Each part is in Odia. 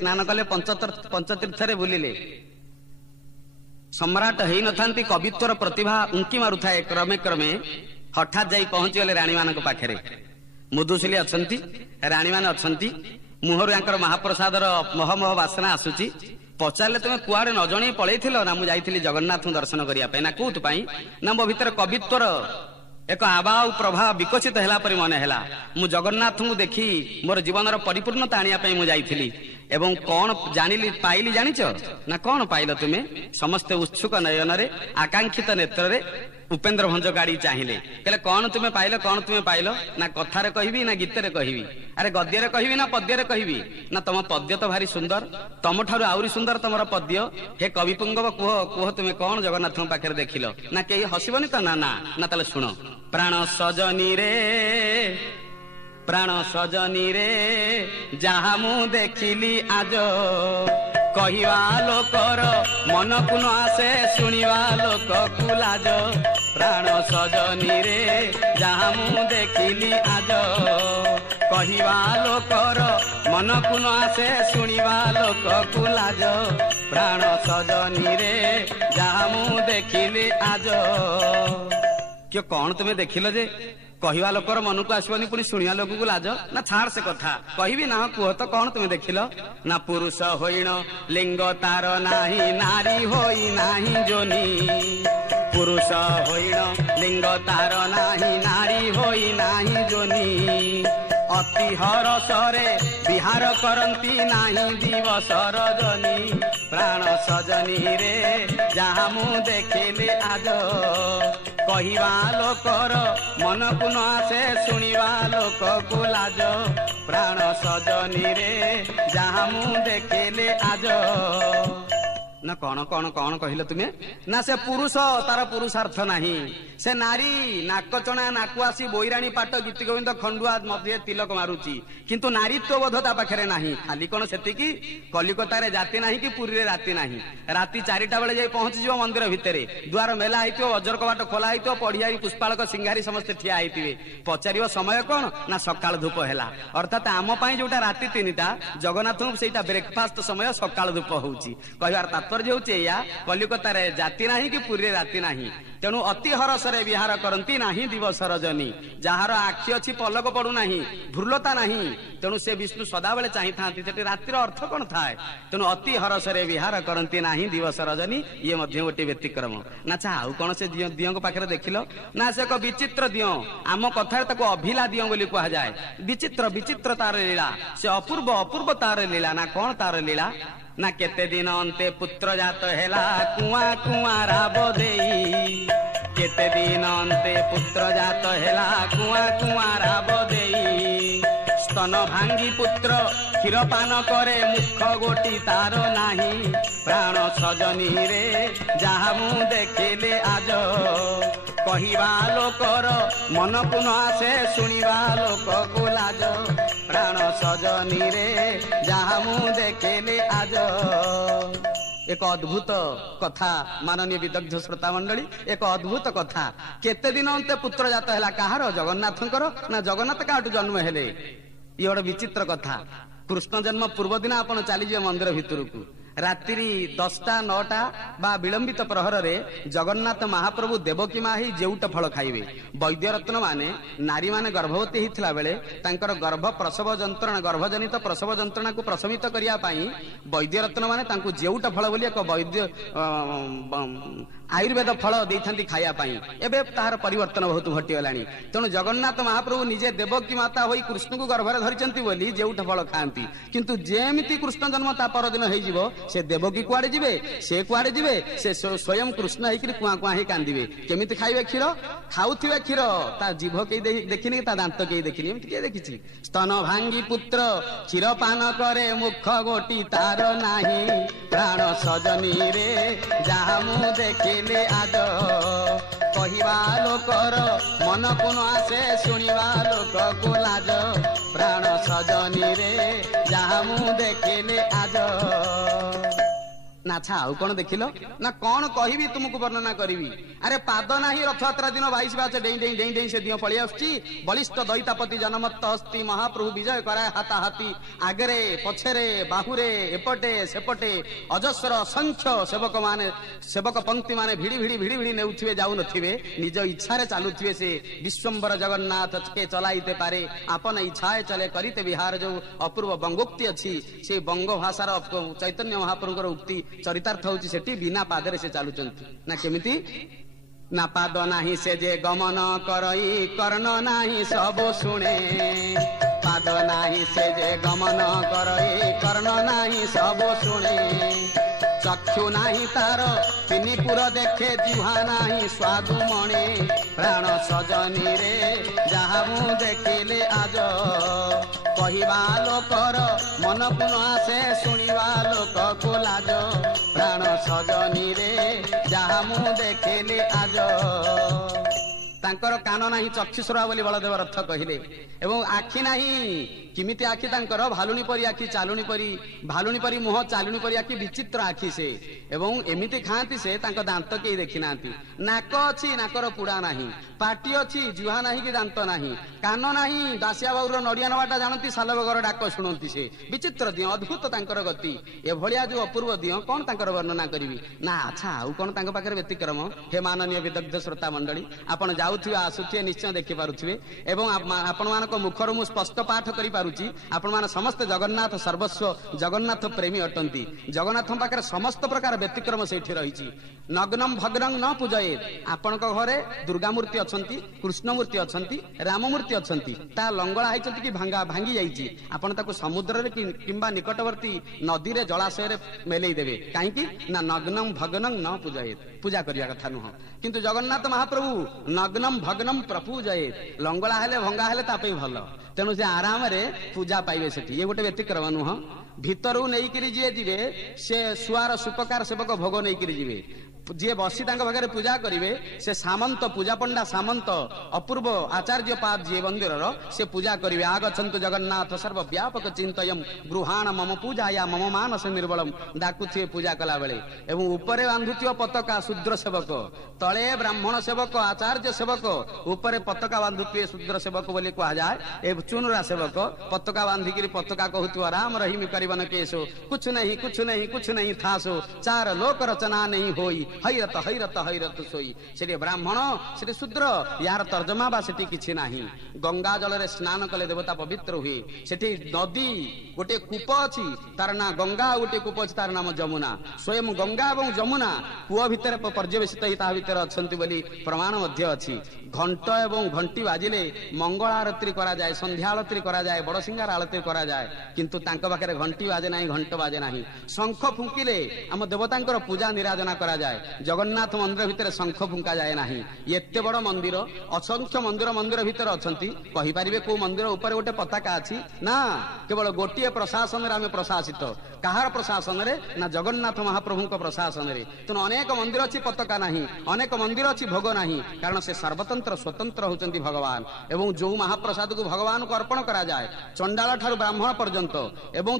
स्नान कले पंचतीर्थ बुलिले सम्राट हेई नथांती कवित्वर प्रतिभा उंकी मारुथाए क्रमे क्रमे हठात जाई पहुंचीगले राणी मान पाखे मुदुशिली अछंती राणी माने अछंती मुहरु यांकर महाप्रसादर मह मह बासना आसुची पचारे तुम कुआड़े न जणी पलैथिल ना मु जाइथिली जगन्नाथ दर्शन करिया पे ना कोउथ पई ना मो भीतर कवित्वर एक आभाव प्रभाव विकसित हैला परि मन हैला मु जगन्नाथ को देखी मोर जीवनर परिपूर्णता आनिया पे मु जाइथिली एवं कौन जानिली पाइली जानिच ना कौन पाइल तुमे समस्त उत्सुक नयन रे आकांक्षित नेत्र रे उपेन्द्र भंज गाड़ी चाहिए कहले कौन तुम्हें पाइल ना कथार कहबी ना गीत रे कहबी अरे गद्य रे कहबी ना पद्य रे कहबी ना तम पद्य तो भारी सुंदर तम ठारू आउरी सुंदर तमर पद्य हे कवि पुंगव कुह कुह तुम्हें कौन जगन्नाथ पाखे देखिल ना कहीं हसबनी तो ना ना ना ताले शुण प्राण सजनी रे जहा मु देखिली आज कहिवा लोकर मन को न आसे सुनिवा लोक को लाज प्राण सजनी रे जहा मु देखिली आज कहिवा लोकर मन को न आसे सुनिवा लोक को लाज प्राण सजनी रे जहा मु देखिली आज क्यों कौन तुम्हें देखिल जे कहवा लोकर मन को आसबनी पुणी शुणिया लोक को लाज ना छाड़ से कथा कहबी ना कुह तो कौन तुम्हें देखिल ना पुरुष होइण लिंग तार नाही नारी होई नाही जोनी पुरुष होइण लिंग तार नाही नारी होई नाही जोनी अति हरसरे विहार करती नाही दिवस रजनी प्राण सजनी रे जहा मु देखिले आज कहिवा लोकर मन को न आसे सुनिवा लोक को लाज प्राण सजनी रे जहा मु देखिले आज ना कौन कौन कौन कहल तुम्हें ना से पुरुष तार पुरुषार्थ नहीं से नारी नाकचणा नाकु आसी बोईराणी पाट गीत गोविंद खंडुआ मध्य तिलक मारुची किंतु नारीत्व बोधता पाखे नहीं खाली कौन से कलिकता जाति नहीं कि पुरी रे राति नहीं राति 4टा बेले जाई पहुंची जीव मंदिर भितर द्वार मेला होइतो अजर कबाट खोला होइतो पढ़ियारी पुष्पालक सिंगारी समस्त ठिया होइतिबे पचारियो समय कौन ना सकाळ धूप हैला अर्थात आम पई जोटा राति 3टा जगन्नाथ सेटा ब्रेकफास्ट समय सकाळ धूप होउची कहबार तात्पर्य होउची या कलिकता रे जाति नहीं कि पुरी रे राति नहीं तेणु अति हरसरे विहार करती नाही दिवस रजनी जार आखि अच्छी पलक पड़ू नाही भ्रुलता नहीं तेणु से विष्णु सदाबले चाही थांती सेठी रातिर अर्थ कौन थाए तेणु अति हरसरे विहार करती नाही दिवस रजनी ये मध्य गोटे व्यतिक्रम ना चा आउ कौन से दियों को पाखे देखिल ना से एक विचित्र दियों आम कथा ताको अभिला दियों बोली कहा जाए विचित्र विचित्र तार लीला से अपूर्व अपूर्व तार लीला ना कौन तार लीला ना केते दिन अंते पुत्र जात हेला कुआ कुआरा बदेई केते दिन अंते पुत्र जात हेला कुआ कुआरा बदेई स्तन भांगी पुत्र क्षीर पान करे मुख गोटी तार नाही प्राण सजनी रे जहा मु देखिले आज कहिवा लोकर मन को न आसे सुनिवा लोक को लाज प्राण सजनी रे जहा मु देखिले आज एक अद्भुत कथा माननीय विदग्ध श्रोता मंडली एक अद्भुत कथा केते दिन अंते पुत्र जात हैला कहार जगन्नाथंकर ना जगन्नाथ काटू जन्म हेले ये गोटे विचित्र कथा कृष्ण जन्म पूर्व दिन आपण चली मंदिर भितर को रात्रि 10टा 9टा बा विलंबित प्रहर रे जगन्नाथ महाप्रभु देवकी माँ ही जेउट फल खाइबे वैद्य रत्न माने नारी माने गर्भवती हिथिला बेले तांकर गर्भ प्रसव जंत्रणा गर्भजनित प्रसव जंत्रणा को प्रशमित करिया पाई वैद्य रत्न माने तांको जेउट फल बोली एक वैद्य आयुर्वेद फल देइथांती खाया पाई एबे ताहार परिवर्तन बहुत घटिगलानी तेणु जगन्नाथ महाप्रभु निजे देवकी माता होई कृष्ण को गर्भ रे धरिचंती बोली जेउट फल खांती किंतु जेमिति कृष्ण जन्म ता पर दिन होई जिवो से देवकी कुआड़े जिवे से कुआड़े जिवे से स्वयं कृष्ण होइकरी कुआ कुआ ही कांदिबे केमिति खाइबे क्षीर खाउथिबे क्षीर ता जीभ के देखिनी ता दांत के देखिनी एमिति के देखिछि स्तन भांगी पुत्र क्षीर पान करे मुख गोटी तार नाही प्राण सजनी रे जहा मु देखिले आज कहिवा लोकर मन को न आसे सुनिवा लोक को लाज प्राण सजनी रे जहा मु देखिले आज ନା ଆଚ୍ଛା ଆଉ କଣ ଦେଖିଲ? ନା କଣ କହିବି ତୁମକୁ ବର୍ଣ୍ଣନା କରିବି? ଆରେ ପାଦ ନାହିଁ ରଥଯାତ୍ରା ଦିନ 22 ପାହାଚ ଡେଇଁ ଡେଇଁ ଡେଇଁ ଡେଇଁ ସେ ଦିନ ପଳେଇ ଆସୁଛି। ବଳିଷ୍ଠ ଦଇତାପତି ଜନମତ୍ତ ହସ୍ତି ମହାପ୍ରଭୁ ବିଜୟ କରାଏ ହାତାହାତି। ଆଗରେ ପଛରେ ବାହୁରେ ଏପଟେ ସେପଟେ ଅଜସ୍ର ଅସଂଖ୍ୟ ସେବକ ପଙ୍କ୍ତି ମାନେ ଭିଡି ଭିଡି ଭିଡି ଭିଡି ନେଉଥିବେ, ଯାଉନଥିବେ, ନିଜ ଇଚ୍ଛାରେ ଚାଲୁଥିବେ। ସେ ବିଶ୍ୱମ୍ବର ଜଗନ୍ନାଥ କେ ଚଲାଇତେ ପାରେ ଆପଣ ଇଚ୍ଛାଏ ଚଲେ କରିତେ ବିହାର। ଯୋଉ ଅପୂର୍ବ ବଙ୍ଗୋକ୍ତି ଅଛି, ସେ ବଙ୍ଗ ଭାଷାର ଚୈତନ୍ୟ ମହାପ୍ରଭୁଙ୍କର ଉକ୍ତି ଚରିତାର୍ଥ ହଉଛି ସେଠି ବିନା ପାଦରେ ସେ ଚାଲୁଛନ୍ତି। ନା କେମିତି? ନା ପାଦ ନାହିଁ ସେ ଯେ ଗମନ କରଇ କର୍ଣ୍ଣ ନାହିଁ ସବୁ ଶୁଣେ। ପାଦ ନାହିଁ ସେ ଯେ ଗମନ କରଇ କର୍ଣ୍ଣ ନାହିଁ ସବୁ ଶୁଣେ। ଚକ୍ଷୁ ନାହିଁ ତାର ତିନିପୁର ଦେଖେ ଜିହ୍ୱା ନାହିଁ ସ୍ୱାଦୁ ମଣେ। ପ୍ରାଣ ସଜନୀରେ ଯାହା ମୁଁ ଦେଖିଲେ ଆଜ କହିବା ଲୋକର ମନକୁ ନ ଆସେ ଶୁଣିବା ଲୋକକୁ ଲାଜ। ପ୍ରାଣ ସଜନୀରେ ଯାହା ମୁଁ ଦେଖିଲେ ଆଜ। ତାଙ୍କର କାନ ନାହିଁ ଚକ୍ଷୁଶ୍ରବା ବୋଲି ବଳଦେବ ରଥ କହିଲେ। ଏବଂ ଆଖି ନାହିଁ, କେମିତି ଆଖି ତାଙ୍କର? ଭାଲୁଣି ପରି ଆଖି, ଚାଲୁଣି ପରି, ଭାଲୁଣି ପରି ମୁହଁ, ଚାଲୁଣି ପରି ଆଖି, ବିଚିତ୍ର ଆଖି ସେ। ଏବଂ ଏମିତି ଖାଆନ୍ତି ସେ, ତାଙ୍କ ଦାନ୍ତ କେହି ଦେଖି ନାହାନ୍ତି। ନାକ ଅଛି, ନାକର ପୁଡା ନାହିଁ। ପାଟି ଅଛି, ଜିହ୍ୱା ନାହିଁ କି ଦାନ୍ତ ନାହିଁ। କାନ ନାହିଁ, ଦାସିଆ ବାଉର ନଡିଆ ନବାଟା ଜାଣନ୍ତି, ସାଲବଗର ଡାକ ଶୁଣନ୍ତି ସେ। ବିଚିତ୍ର ଦିଅ, ଅଦ୍ଭୁତ ତାଙ୍କର ଗତି। ଏଭଳିଆ ଯୋଉ ଅପୂର୍ବ ଦିଅ, କଣ ତାଙ୍କର ବର୍ଣ୍ଣନା କରିବି? ନା ଆଚ୍ଛା ଆଉ କଣ ତାଙ୍କ ପାଖରେ ବ୍ୟତିକ୍ରମ? ହେ ମାନନୀୟ ବିଦଗ୍ଧ ଶ୍ରୋତା ମଣ୍ଡଳୀ, ଆପଣ ଯାଉଥିବେ ଆସୁଥିବେ ନିଶ୍ଚୟ ଦେଖିପାରୁଥିବେ। ଏବଂ ଆପଣମାନଙ୍କ ମୁଖରୁ ମୁଁ ସ୍ପଷ୍ଟ ପାଠ କରିପାରୁଛି, ଆପଣମାନେ ସମସ୍ତେ ଜଗନ୍ନାଥ ସର୍ବସ୍ୱ ଜଗନ୍ନାଥ ପ୍ରେମୀ ଅଟନ୍ତି। ଜଗନ୍ନାଥଙ୍କ ପାଖରେ ସମସ୍ତ ପ୍ରକାର ବ୍ୟତିକ୍ରମ ସେଇଠି ରହିଛି। ନଗ୍ନମ୍ ଭଗ୍ନଂ ନ ପୂଜୟେ। ଆପଣଙ୍କ ଘରେ ଦୁର୍ଗା ମୂର୍ତ୍ତି ଅଛନ୍ତି, କୃଷ୍ଣ ମୂର୍ତ୍ତି ଅଛନ୍ତି, ରାମ ମୂର୍ତ୍ତି ଅଛନ୍ତି, ତା ଲଙ୍ଗଳା ହେଇଛନ୍ତି କି ଭାଙ୍ଗି ଯାଇଛି, ଆପଣ ତାକୁ ସମୁଦ୍ରରେ କିମ୍ବା ନିକଟବର୍ତ୍ତୀ ନଦୀରେ ଜଳାଶୟରେ ମେଲେଇ ଦେବେ। କାହିଁକି? ନା ନଗ୍ନମ୍ ଭଗ୍ନଂ ନ ପୂଜୟେ, ପୂଜା କରିବା କଥା ନୁହଁ। କିନ୍ତୁ ଜଗନ୍ନାଥ ମହାପ୍ରଭୁ ନଗ୍ନମ୍ ଭଗ୍ନମ୍ ପ୍ରପୂଜୟେ, ଲଙ୍ଗଳା ହେଲେ ଭଙ୍ଗା ହେଲେ ତା ପାଇଁ ଭଲ। ତେଣୁ ସେ ଆରାମରେ ପୂଜା ପାଇବେ ସେଠି। ଏ ଗୋଟେ ବ୍ୟତିକ୍ରମ ନୁହଁ? ଭିତରକୁ ନେଇକିରି ଯିଏ ଯିବେ, ସେ ସୁଆର ସୁପକାର ସେବକ ଭୋଗ ନେଇକିରି ଯିବେ। ଯିଏ ବସି ତାଙ୍କ ପାଖରେ ପୂଜା କରିବେ, ସେ ସାମନ୍ତ, ପୂଜା ପଣ୍ଡା ସାମନ୍ତ, ଅପୂର୍ବ ଆଚାର୍ଯ୍ୟ ପାଦ ଯିଏ ମନ୍ଦିରର, ସେ ପୂଜା କରିବେ। ଆଗଛନ୍ତୁ ଜଗନ୍ନାଥ ସର୍ବ ବ୍ୟାପକ ଚିନ୍ତୟମ୍ ଗୃହାଣ ମମ ପୂଜାୟା ମମ ମାନସ ନିର୍ବଳମ୍, ଡାକୁଥିବେ ପୂଜା କଲା ବେଳେ। ଏବଂ ଉପରେ ବାନ୍ଧୁଥିବ ପତାକା ଶୂଦ୍ର ସେବକ, ତଳେ ବ୍ରାହ୍ମଣ ସେବକ, ଆଚାର୍ଯ୍ୟ ସେବକ, ଉପରେ ପତାକା ବାନ୍ଧୁଥିବେ ଶୂଦ୍ର ସେବକ ବୋଲି କୁହାଯାଏ। ଏ ଚୁନୁରା ସେବକ ପତାକା ବାନ୍ଧିକିରି ପତାକା କହୁଥିବ ରାମ ରହିମି କରିବନ କେଶୋ, କୁଛ ନାହିଁ କୁଛ ନାହିଁ କୁଛ ନାହିଁ ଥାସୋ, ଚାର ଲୋକ ରଚନା नहीं होई, हैरत हैरत हैरत सोई। सेठी ब्राह्मण, सेठी शूद्र, यार तर्जमा बा सेठी किछि नाही। गंगा जल स्नान कले देवता पवित्र हुए। सेठी नदी गोटे कूप अछि, तार ना गंगा, गोटे कूप अछि तार नाम जमुना। स्वयं गंगा एवं जमुना कूप भितर पर्यवेसित ही ता भितर अछंती बोली प्रमाण मध्य अछि। घंट एवं घंटी बाजिले मंगल आरती करा जाय, संध्या आरती करा जाय, बड़ सिंगार आरती करा जाय, किंतु तांको पाखरे घंटी बाजे नाही, घंट बाजे नाही। शंख फुंकिले आम देवतांकर पूजा निराजना करा जाय। जगन्नाथ मंदिर भितर शंख फुंका जाए नाही। एते बड़ मंदिर, असंख्य मंदिर मंदिर भितर अछंती, कहि परिबे को मंदिर ऊपर गोटे पताका अछि ना? केवल गोटिए प्रशासन रे आमे प्रशासित। कहार प्रशासन रे? ना जगन्नाथ महाप्रभु को प्रशासन रे। तेणु अनेक मंदिर अछि पताका नाही, अनेक मंदिर अछि भोग नाही, कारण से सर्वतंत्र स्वतंत्र होचंती भगवान। एवं जो महाप्रसाद को भगवान को अर्पण करा जाए, चंडाल ठारू ब्राह्मण पर्यंत एवं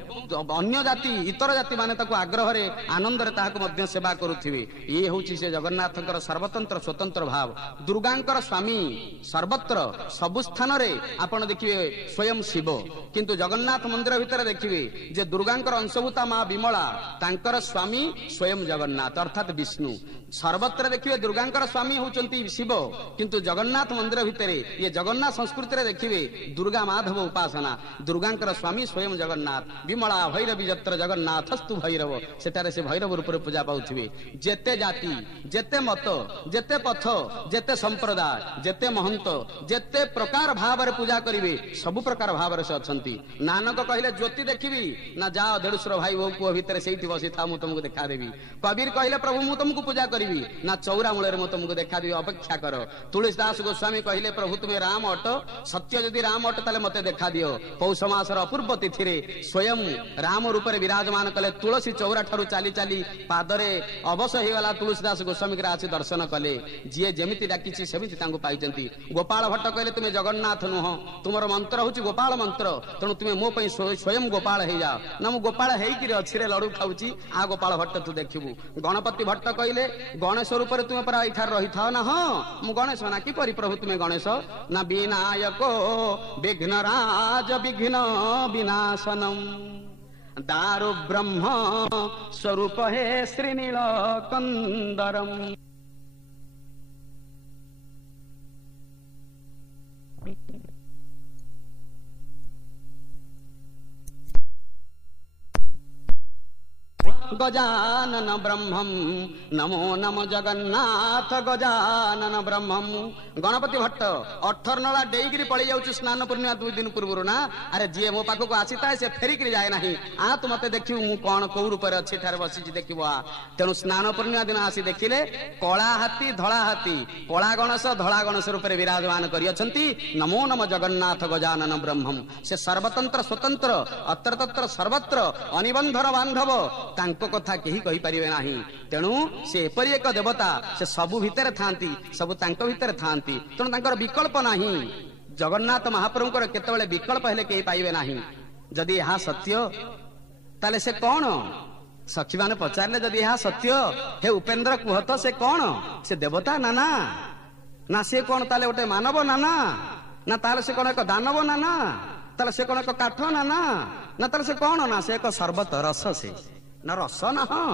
अन्य जाति इतर जाति माने ताको आग्रह रे आनंद रे ताहाको मध्य सेवा करुथिबे। ये होची से जगन्नाथंकर सर्वतंत्र स्वतंत्र भाव। दुर्गांकर स्वामी सर्वत्र सबु स्थान रे आपण देखिबे स्वयं शिव, किंतु जगन्नाथ मंदिर भितर देखिबे जे दुर्गांकर अंशभूता मां विमला, तांकर स्वामी स्वयं जगन्नाथ अर्थात विष्णु। सर्वत्र देखिबे दुर्गांकर स्वामी होचंती शिव, किंतु जगन्नाथ मंदिर भितर ये जगन्नाथ संस्कृति रे देखिबे दुर्गा माधव उपासना। दुर्गांकर स्वामी स्वयं जगन्नाथ। विमला भैरवी जत्र जगन्नाथस्तु भैरव, सेटारे से भैरव रूप रे पूजा पाउथिबे। जेते जाति, जेते मत, जेते पथ, जेते संप्रदाय, जेते महंत, जेते प्रकार भाव रे पूजा करिवे, सब प्रकार भाव रे से अछंती। नानक कहिले ज्योति देखिबी ना, जाओ देढुसर भाई वो पुओ भितर सेठी बसी था, मु तुमको देखा देबी। कबीर कहिले प्रभु मु तुमको पूजा କରିବି ନା ଚଉରା ମୂଳରେ ମୁଁ ତୁମକୁ ଦେଖାଦେବି, ଅପେକ୍ଷା କର। ତୁଳସୀଦାସ ଗୋସ୍ୱାମୀ କହିଲେ ପ୍ରଭୁ ତୁମେ ରାମ ଅଟ, ସତ୍ୟ ଯଦି ରାମ ଅଟ ତାହେଲେ ମତେ ଦେଖାଦିଅ। ପୌଷ ମାସର ଅପୂର୍ବ ତିଥିରେ ସ୍ୱୟଂ ରାମ ରୂପରେ ବିରାଜମାନ କଲେ। ତୁଳସୀ ଚଉରା ଠାରୁ ଚାଲି ଚାଲି ପାଦରେ ଅବଶ ହେଇଗଲା ତୁଳସୀଦାସ ଗୋସ୍ୱାମୀଙ୍କର ଆସି ଦର୍ଶନ କଲେ। ଯିଏ ଯେମିତି ଡାକିଛି ସେମିତି ତାଙ୍କୁ ପାଇଛନ୍ତି। ଗୋପାଳ ଭଟ୍ଟ କହିଲେ ତୁମେ ଜଗନ୍ନାଥ ନୁହଁ, ତୁମର ମନ୍ତ୍ର ହଉଛି ଗୋପାଳ ମନ୍ତ୍ର, ତେଣୁ ତୁମେ ମୋ ପାଇଁ ସ୍ୱୟଂ ଗୋପାଳ ହେଇଯାଅ। ନା ମୁଁ ଗୋପାଳ ହେଇକିରି ଅଛିରେ ଲଡୁ ଖାଉଛି, ଆ ଗୋପାଳ ଭଟ୍ଟ ତୁ ଦେଖିବୁ। ଗଣପତି ଭଟ୍ଟ କହିଲେ ଗଣେଶ ରୂପରେ ତୁମେ ପରା ଏଇଠାରେ ରହିଥାଅ। ନା ହଁ ମୁଁ ଗଣେଶ। ନା କିପରି ପ୍ରଭୁ ତୁମେ ଗଣେଶ? ନା ବିନାୟକ ବିଘ୍ନରାଜ ବିଘ୍ନ ବିନାଶନମ ଦାରୁ ବ୍ରହ୍ମ ସ୍ୱରୂପ ହେ ଶ୍ରୀନୀଳ କନ୍ଦରମ୍। गजानन ब्रह्मम नमो नमो जगन्नाथ गजानन ब्रह्मम। गणपति भट्ट 18 नला डेईगिरी पड़ी जाऊँ स्नान पूर्णिमा 2 दिन पूर्व ना। अरे जी मो पाखक आसी था से फेरिकी जाए ना, आ तू मत देखू मु कौन कौ रूप अच्छी ठार बसी देखिब। तेणु स्नान पूर्णिमा दिन आसी देखिले कला हाथी धला हाथी, कला गणेश धला गणेश रूप विराजमान करियछंती। नमो नमो जगन्नाथ गजानन ब्रह्मम। से सर्वतंत्र स्वतंत्र अत्र तत्र सर्वत्र अनिबंधन बांधव, तांको कथा केही कहि परिबे नाही। तेणु से एपरि एक देवता, से सबु भितर थांती, सबु तांको भितर थांती, तेणु तांकर विकल्प नाही। जगन्नाथ महाप्रभुଙ୍କର केतेबेले विकल्प हेले केही पाइबे नाही। जदि यहा सत्य ताले से कौन? सखी माने पचारले जदि यहा सत्य हे उपेंद्र कुहत से कौन? से देवता ना ना ना से कौन? ताले गोटे मानव ना ना ना ताले से कौन एक दानव ना ना ताले से कौन एक काठ ना ना ना ताले से कौन? ना से एक सर्वत रस से ना रस ना हाँ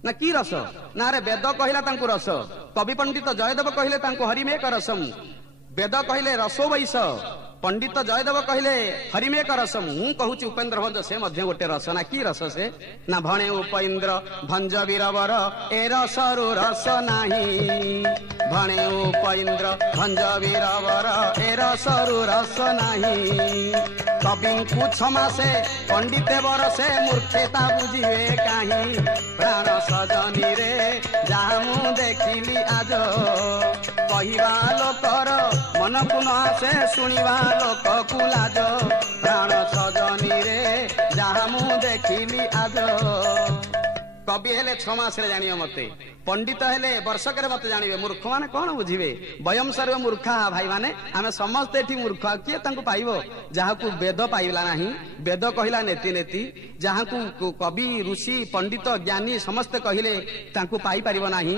ना की रस ना रे वेद कहला तांकु रस, कवि पंडित जयदेव कहले तांकु हरिमेक रसम। वेद कहले रसो वैश, पंडित जयदेव कहले हरिमेक रसम। हूँ कहूँ उपेन्द्र भंज से मध्य गोटे रस। ना की रस से? ना भणे उपेन्द्र भंज वीरवर ए रसरु रस नाही। भणे उपेन्द्र भंज वीरवर ए रसरु रस नाही। कवि को क्षमा से पंडित बरसे मूर्खेता बुझिए काहीं। प्राण सजनी रे जहाँ मु देखिली आज, कहिबा लोकर मन को न आसे शुणिबा लोक को लाज। प्राण सजनी रे जहाँ मु देखिली आज। कवि हेले 6 मास जानियो मते, पंडित हेले वर्षकर मत जानिबे, मूर्ख माने कौन बुझिबे? वयम सर्व मूर्खा भाई माने आमे समस्त एठी मूर्ख। किए तांको पाइबो? जाहाकू वेद पाइला नाही, वेद कहिला नेति नेति, जाहाकू कवि ऋषि पंडित ज्ञानी समस्त कहिले तांको पाई परिबो नाही।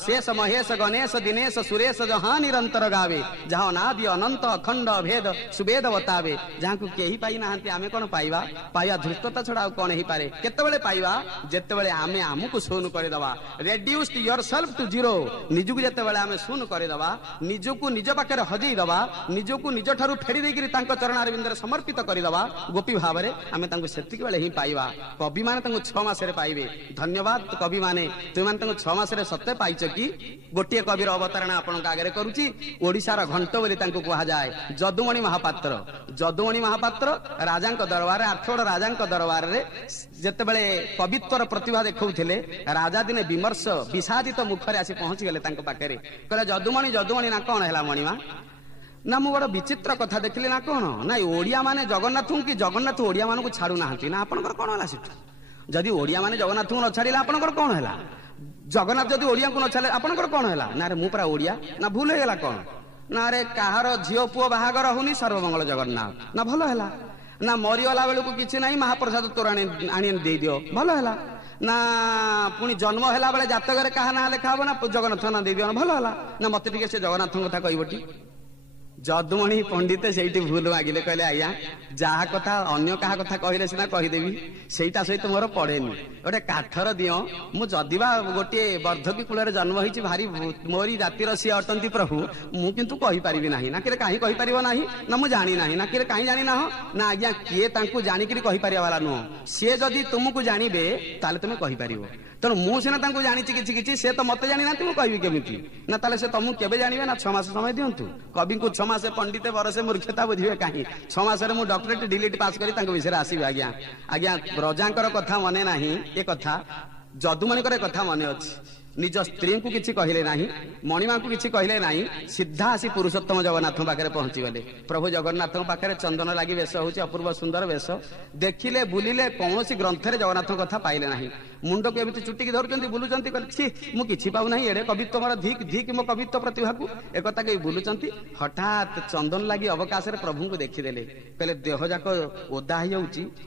शेष महेश गणेश दिनेश सुरेश जहाँ निरंतर गावे, जहाँ नादि अनंत अखंड भेद सुवेद बतावे। जाहाकू केही पाई नाहंती आमे कोन पाइबा? पाइबा धृष्टता छडा कोन ही पारे? केतेबेले पाइबा? जेतेबेले आमे आमुको शून्य करे दबा। Reduce yourself to zero। निजुको जेतेबेले आमे शून्य करे दबा, निजुको निज पाखरे हजेई दबा, निजुको निज ठारू फेरी देकिरि तांको चरण अरविंदरे समर्पित करि दबा गोपी भावरे, आमे तांको सेतिक बेले ही पाइबा। कवि माने तांको 6 मासरे पाइबे। धन्यवाद कवि माने, तुम माने तांको 6 मासरे सत्य पाइछ कि? गोटिए कविर अवतारणा आपनका आगरे करूची। ओडिसार घंट बोली तांको कुहा जाय। जदुमणि महापात्र, जदुमणि महापात्र राजांक दरबार, आठगड़ राजांक दरबार रे जेतेबेले कवित्वर प्रतिभा देखौथिले, राजा दिने विमर्श विषादित मुखरे आसी पहुंची गले तांको पाखरे। कहले जदुमणि जदुमणि ना कौन हैला मणिमा? ना मु बड़ विचित्र कथा देखिले। ना कौन? ना ओडिया माने जगन्नाथ की जगन्नाथ ओडिया मानकु छाडू नाहंती। ना आपनकर कोन होला सेठ? जदि ओडिया माने जगन्नाथ न छाडिला आपनकर कोन हैला? जगन्नाथ जदि ओडिया को न छाडले आपनकर कोन हैला? ना रे मु परा ओडिया। ना भूल हे गेला कोन? ना रे काहार झियो पुओ बाहागर होनी सर्वमंगल जगन्नाथ। ना भलो हैला। ना मरिगला बेलू किसी ना महाप्रसाद तोराणी आनी दे दियो, भलो हैला। ना पुणी जन्म है बेले जातक क्या ना लिखा ना जगन्नाथ ना दे दियो, भलो हैला। ना मत टे से जगन्नाथ कथा कहबटी। जदुमणि पंडित से भूल मागिले, कहले आज्ञा जहा कथा अन्य क्या कथा कहले सीना कहीदेवी, सेटा सहित मोर पड़ेनी। गोटे काठर दियो, मु जदिबा गोटे वर्धकी कूल जन्म होती भारी मोरी जातिर सी अटंती प्रभु, मु किंतु कहि परिबि नाही। ना कि कहीं कहि परिबो नाही, ना मु जानी नाही। ना कि कहीं जानी ना हो ना आज्ञा किए तांकु जानिकरी कहि परिया वाला नुह। सी जदि तुमको जानिबे ताले तुमे कहि परिबो। तेणु मु सीना तांकु जानिछि किछि किछि, से तो मते जानि ना, तुम कहबि केमिति? ना ताले से तुमको केबे जानिबे? ना 6 मास समय दियंतु। कवि को 6 मास पंडित बरसे मूर्खता बुझिबे काहे? 6 मास रे मु डॉक्टरेट डिलीट पास करी तांको विषय आसीबे। आज्ञा आज्ञा रजांकर कथा मने नाही, ए कथा जदुमणिकर कथा मने अछि। निज स्त्री को किसी कहले नहीं, मणिमा को किसी कहले नहीं, सीधा आसी पुरुषोत्तम जगन्नाथ पाखे पहुंची गले। प्रभु जगन्नाथ पाखे चंदन लगी वेश हूँ अपूर्व सुंदर वेश। देखिले बुलिले कौन ग्रंथ जगन्नाथ कथा पाइले नहीं। मुंड को एमती चुटिकी धरुंच बुलूं मु कि पाऊना एडे कवित्व मोर धिक धिक मो कवित्व प्रतिभा को एक कही बुलूं। हठात चंदन लगी अवकाश प्रभु को देखीदेले, कहले देह जाक ओदा हो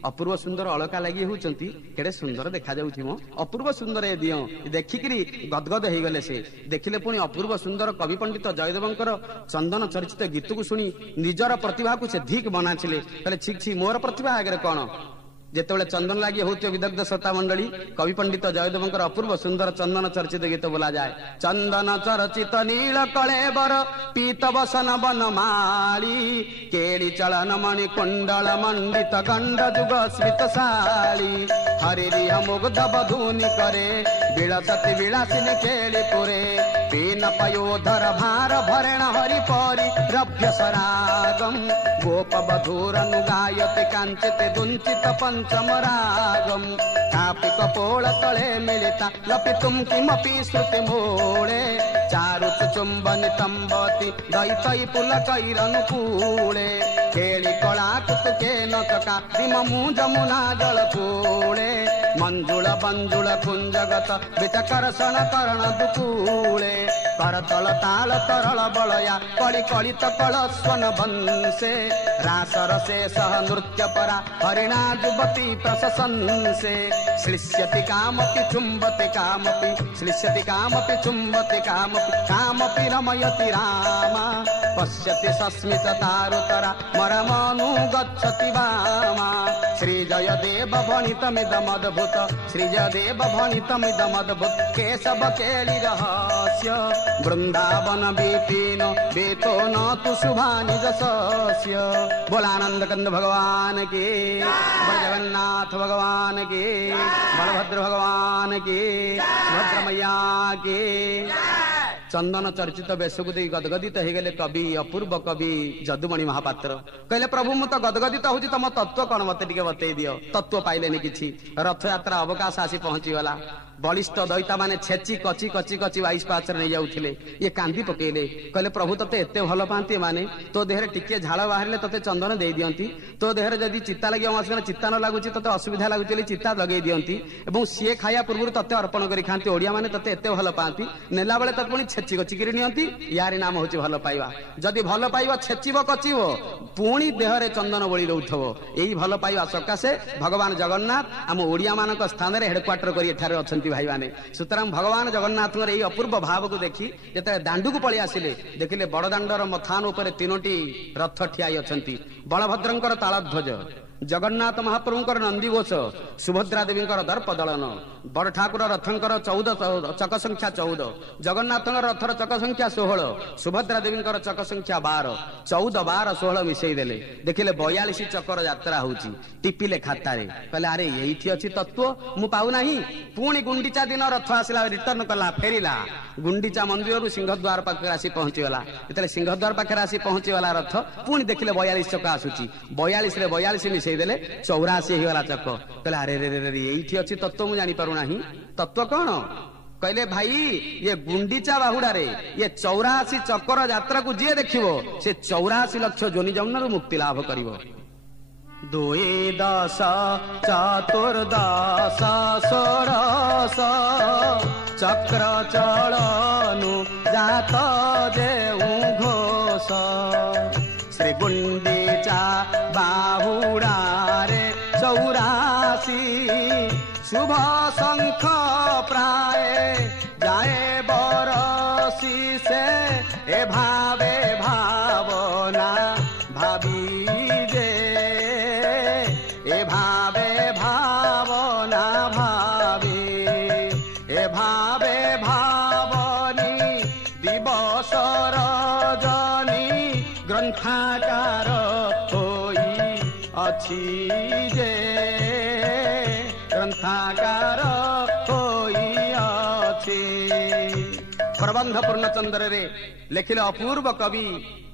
अपूर्व सुंदर अलका लगी होती केड़े सुंदर देखा जाऊँ मो अपूर्व सुंदर ए दियो। देखिकी गदगद हो गले से देखिले पुणी अपूर्व सुंदर कवि पंडित जयदेवंकर चंदन चर्चित गीत को शुणी निजर प्रतिभा को से धिक बनाचिले। कहले ठीक छी मोर प्रतिभा आगे कौन जेतेबेले चंदन लगी होते विदग्ध श्रोता मंडली कवि पंडित जयदेवंकर अपूर्व सुंदर चंदन चर्चित गीत बोला जाए। चंदन चर्चित नील कलेबर पीत बसन बनमाली केड़ी चलन मणि कुंडल मंडित गंड जुग स्मितशाली हरिह मुग्ध बधूनि करे बिलसति विलासिनी केली पुरे पीन पयोधर भार भरेण हरि परि रभ्य सरागम गोप बधूरनु गायति कांचित दुंचित पंचम रागम कापि कपोल तले मिलिता लपितुम किमपि श्रुति मूले चारु चुंबनि तंबति दैतै पुलकैरनुकूले केली कला कुतुके नतका दिममु जमुना जल कूले मंजुल बंजुल कुंजगत विचकर्षण करण दुकूले करतल ताल तरल बलया कड़ी कड़ित कल स्वन बंसे रासर से सह नृत्य परा हरिणा जुबती प्रशंसे श्लिष्यति कामपि चुंबति कामपि श्लिष्यति कामपि चुंबति कामपि कामपि रमयति रामा पश्यति सस्मित तारुतरा मरमनु गच्छति वामा श्रीजय देव भणितमिदमद्भुत श्रीजयदेव भणितमिदमद्भुत केशव केली रहस्य वृंदावन विपिन बेतो न तु शुभानि जसस्य। बोलानंद कंद भगवान की, जगन्नाथ भगवान की, बलभद्र भगवान की, सुभद्रा मैया की। चंदन चर्चित वेश को देख गदगदित हो गले कवि अपूर्व कवि जदुमणि महापात्र कहले प्रभु मु तो गदगदित हूँ तुम तत्व कौन मत बतई दियो। तत्व पाइले किछि रथ यात्रा अवकाश आसी पहुंची गला। बलिष्ठ दैता माने छेची कची कची कची 22 पाच नहीं जाऊले ये कांदी पकेले कहले प्रभु तते एते भल पाती माने तो देहरे टिके झाड़ बाहर तते चंदन दे दियंती तो देहरे जदि चित्ता लगे मास चित्ता न लगुच तते असुविधा लगुच चित्ता लगे दियंती एवं सी खाया पूर्व तते अर्पण करी खाती ओडिया माने तते एते भल पाती नेला बेले तते पुणी छेची कचिकी नियंती यार नाम हूँ भल पाइबा। जदि भल पाइबा छेचिब कचिब पुणी देहरे चंदन बोली रहुथबो यही भल पाइबा सकाशे भगवान जगन्नाथ आम ओडिया मान स्थान में हेडक्वार्टर कर एठारे अछंती भाई माने। सुतराम भगवान जगन्नाथ यही अपूर्व भाव को देखी जिते दांडू को पलि आसिले देखिले बड़ दांडर मथान उपर 3टी रथ ठियाई अछंती बलभद्रंकर तालध्वज जगन्नाथ महाप्रभुंकर नंदीघोष सुभद्रा देवींकर दर्प दलन बड़ ठाकुर रथंकर 14 चक संख्या 14 जगन्नाथ रथर चक संख्या 16 सुभद्रा देवींकर चक संख्या 12 14 12 16 मिसई देले देखिले 42 चकर यात्रा होची टिपिले खातारे कहले अरे एठी अछि तत्व मु पाउ नाही। पुणी गुंडीचा दिन रथ आसिला रिटर्न कला फेरिला गुंडीचा मंदिर सिंहद्वार पाखे आसी पहुंचीगला जेतले सिंहद्वार पाखे आसी पहुंचीगला रथ पुणी देखिले 42 चक आसुची 42 रे 42 मिसई देले 84 हिगला चक कहले अरे रे रे एठी अछि तत्व मु जानि पारु नाही। तत्व कौन कहले भाई ये गुंडीचा बाहुड़ा रे ये 84 चक्कर यात्रा को जी देखिवो से 84 लक्ष जोनि जमुना मुक्ति लाभ करिवो। 2 10 चतुर्दश षोडश चक्र चलनु जात जेउ घोष श्री गुंडीचा बाहुड़ा रे 84 शुभ शंख प्राय जाए बरसी से ए भावे भावना भावी जे ए भावे भावना भावी ए भावे भावनी दिवस रजनी ग्रंथाकार होई अछि जे ग्रंथाकार होई अछि। प्रबंध पूर्णचंद्र रे लिखिले अपूर्व कवि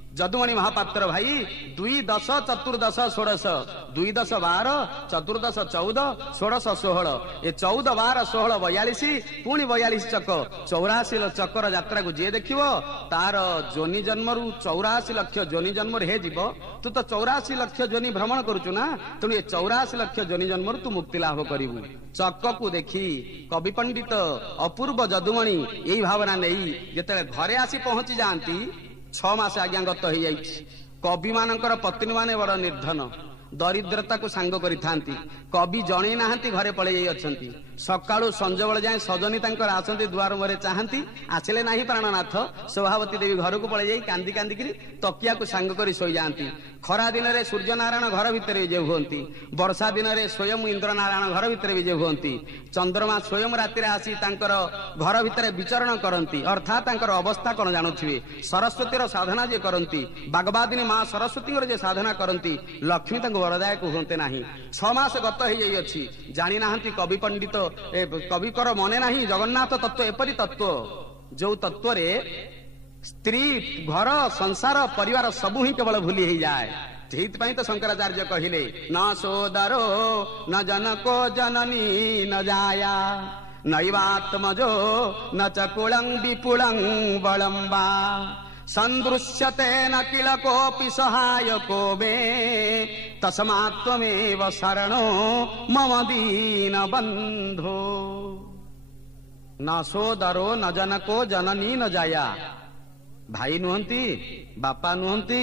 ଯଦୁମଣି ମହାପାତ୍ର ଭାଇ 2 10 ଚତୁର୍ଦଶ 16 2 10 12 ଚତୁର୍ଦଶ 14 16 16 ଏ 14 12 16 42 ପୁଣି 42 ଚକ 84 ଚକର ଯାତ୍ରାକୁ ଯିଏ ଦେଖିବ ତାର ଯୋନି ଜନ୍ମରୁ 84 ଲକ୍ଷ ଯୋନି ଜନ୍ମରେ ହେ ଯିବ। ତୁ ତ 84 ଲକ୍ଷ ଯୋନି ଭ୍ରମଣ କରୁଛୁ ନା, ତେଣୁ ଏ 84 ଲକ୍ଷ ଯୋନି ଜନ୍ମରୁ ତୁ ମୁକ୍ତି ଲାଭ କରିବୁ। ଚକକୁ ଦେଖି କବି ପଣ୍ଡିତ ଅପୂର୍ବ ଯଦୁମଣି ଏଇ ଭାବନା ନେଇ ଯେତେବେଳେ ଘରେ ଆସି ପହଞ୍ଚି ଯାଆନ୍ତି, 6 ମାସ ଆଜ୍ଞା ଗତ ହେଇଯାଇଛି। କବି ମାନଙ୍କର ପତ୍ନୀ ମାନେ ବଡ ନିର୍ଧନ, ଦରିଦ୍ରତାକୁ ସାଙ୍ଗ କରିଥାନ୍ତି। କବି ଜଣେଇ ନାହାନ୍ତି ଘରେ ପଳେଇ ଯାଇ ଅଛନ୍ତି। ସକାଳୁ ସଞ୍ଜବେଳ ଯାଏ ସଜନୀ ତାଙ୍କର ଆସନ୍ତି ଦୁଆର ମୁହଁରେ ଚାହାନ୍ତି, ଆସିଲେ ନାହିଁ ପ୍ରାଣନାଥ। ଶୋଭାବତୀ ଦେବୀ ଘରକୁ ପଳେଇ ଯାଇ କାନ୍ଦି କାନ୍ଦିକିରି ତକିଆକୁ ସାଙ୍ଗ କରି ଶୋଇଯାଆନ୍ତି। ଖରା ଦିନରେ ସୂର୍ଯ୍ୟ ନାରାୟଣ ଘର ଭିତରେ ବିଜେ ହୁଅନ୍ତି, ବର୍ଷା ଦିନରେ ସ୍ୱୟଂ ଇନ୍ଦ୍ର ନାରାୟଣ ଘର ଭିତରେ ବିଜେ ହୁଅନ୍ତି, ଚନ୍ଦ୍ରମା ସ୍ୱୟଂ ରାତିରେ ଆସି ତାଙ୍କର ଘର ଭିତରେ ବିଚରଣ କରନ୍ତି। ଅର୍ଥାତ୍ ତାଙ୍କର ଅବସ୍ଥା କଣ ଜାଣୁଥିବେ। ସରସ୍ୱତୀର ସାଧନା ଯିଏ କରନ୍ତି, ବାଗବାଦିନୀ ମା ସରସ୍ୱତୀଙ୍କର ଯିଏ ସାଧନା କରନ୍ତି, ଲକ୍ଷ୍ମୀ ତାଙ୍କୁ ବରଦାୟକ ହୁଅନ୍ତେ ନାହିଁ। 6 ମାସ ଗତ ହେଇଯାଇଅଛି, ଜାଣିନାହାନ୍ତି କବି ପଣ୍ଡିତ କବିଙ୍କର ମନେ ନାହିଁ ଜଗନ୍ନାଥ ତତ୍ତ୍ୱ ଏପରି ତତ୍ତ୍ୱ ଯୋଉ ତତ୍ତ୍ୱରେ ସ୍ତ୍ରୀ ଘର ସଂସାର ପରିବାର ସବୁ ହିଁ କେବଳ ଭୁଲି ହେଇଯାଏ। ସେଇଥିପାଇଁ ତ ଶଙ୍କରାଚାର୍ଯ୍ୟ କହିଲେ ନ ସୋଦରୋ ନ ଜनको ଜନନୀ ନ ଜାୟା ନୈବାତ୍ମଜୋ ନ ଚକୁଳଂ ବିପୁଳଂ ବଳମ୍ବା ସନ୍ଦୃଶ୍ୟତେ ନ କିଳ କୋପି ସହାୟକୋ ମେ ତସ୍ମାତ୍ତ୍ୱମେବ ଶରଣୋ ମମ ଦୀନ ବନ୍ଧୋ। ନ ସୋଦରୋ ନ ଜनको ଜନନୀ ନ ଜାୟା, ଭାଇ ନୁହନ୍ତି, ବାପା ନୁହନ୍ତି,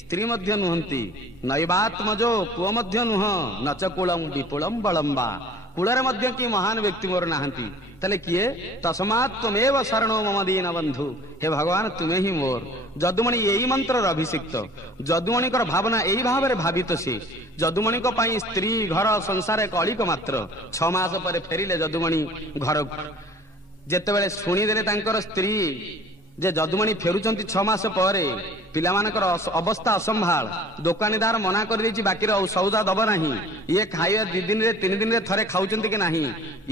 ସ୍ତ୍ରୀ ମଧ୍ୟ ନୁହନ୍ତି, ନୈବାତ୍ମଜୋ ପୁଅ ମଧ୍ୟ ନୁହଁ, ନଚକୁଳಂ ବିପୁଳಂ ବଳମ୍ବା କୂଳରେ ମଧ୍ୟ କି ମହାନ ବ୍ୟକ୍ତି ମୋର ନାହାନ୍ତି। ତାହେଲେ କିଏ? ତସ୍ମାତ୍ ତ୍ୱମେବ ଶରଣୋ ମମ ଦୀନ ବନ୍ଧୁ, ହେ ଭଗବାନ ତୁମେ ହିଁ ମୋର। ଯଦୁମଣି ଏଇ ମନ୍ତ୍ରର ଅଭିଷିକ୍ତ, ଯଦୁମଣିଙ୍କର ଭାବନା ଏଇ ଭାବରେ ଭାବିତ। ସେ ଯଦୁମଣିଙ୍କ ପାଇଁ ସ୍ତ୍ରୀ ଘର ସଂସାର ଏକ ଅଳିକ ମାତ୍ର। 6 ମାସ ପରେ ଫେରିଲେ ଯଦୁମଣି ଘରକୁ। ଯେତେବେଳେ ଶୁଣିଦେଲେ ତାଙ୍କର ସ୍ତ୍ରୀ ଯେ ଯଦୁମଣି ଫେରୁଛନ୍ତି 6 ମାସ ପରେ, ପିଲାମାନଙ୍କର ଅବସ୍ଥା ଅସମ୍ଭାଳ, ଦୋକାନୀଦାର ମନା କରିଦେଇଛି ବାକିର ସଉଦା ଦବ ନାହିଁ, ଇଏ ଖାଇବା 2 ଦିନରେ 3 ଦିନରେ ଥରେ ଖାଉଛନ୍ତି କି ନାହିଁ,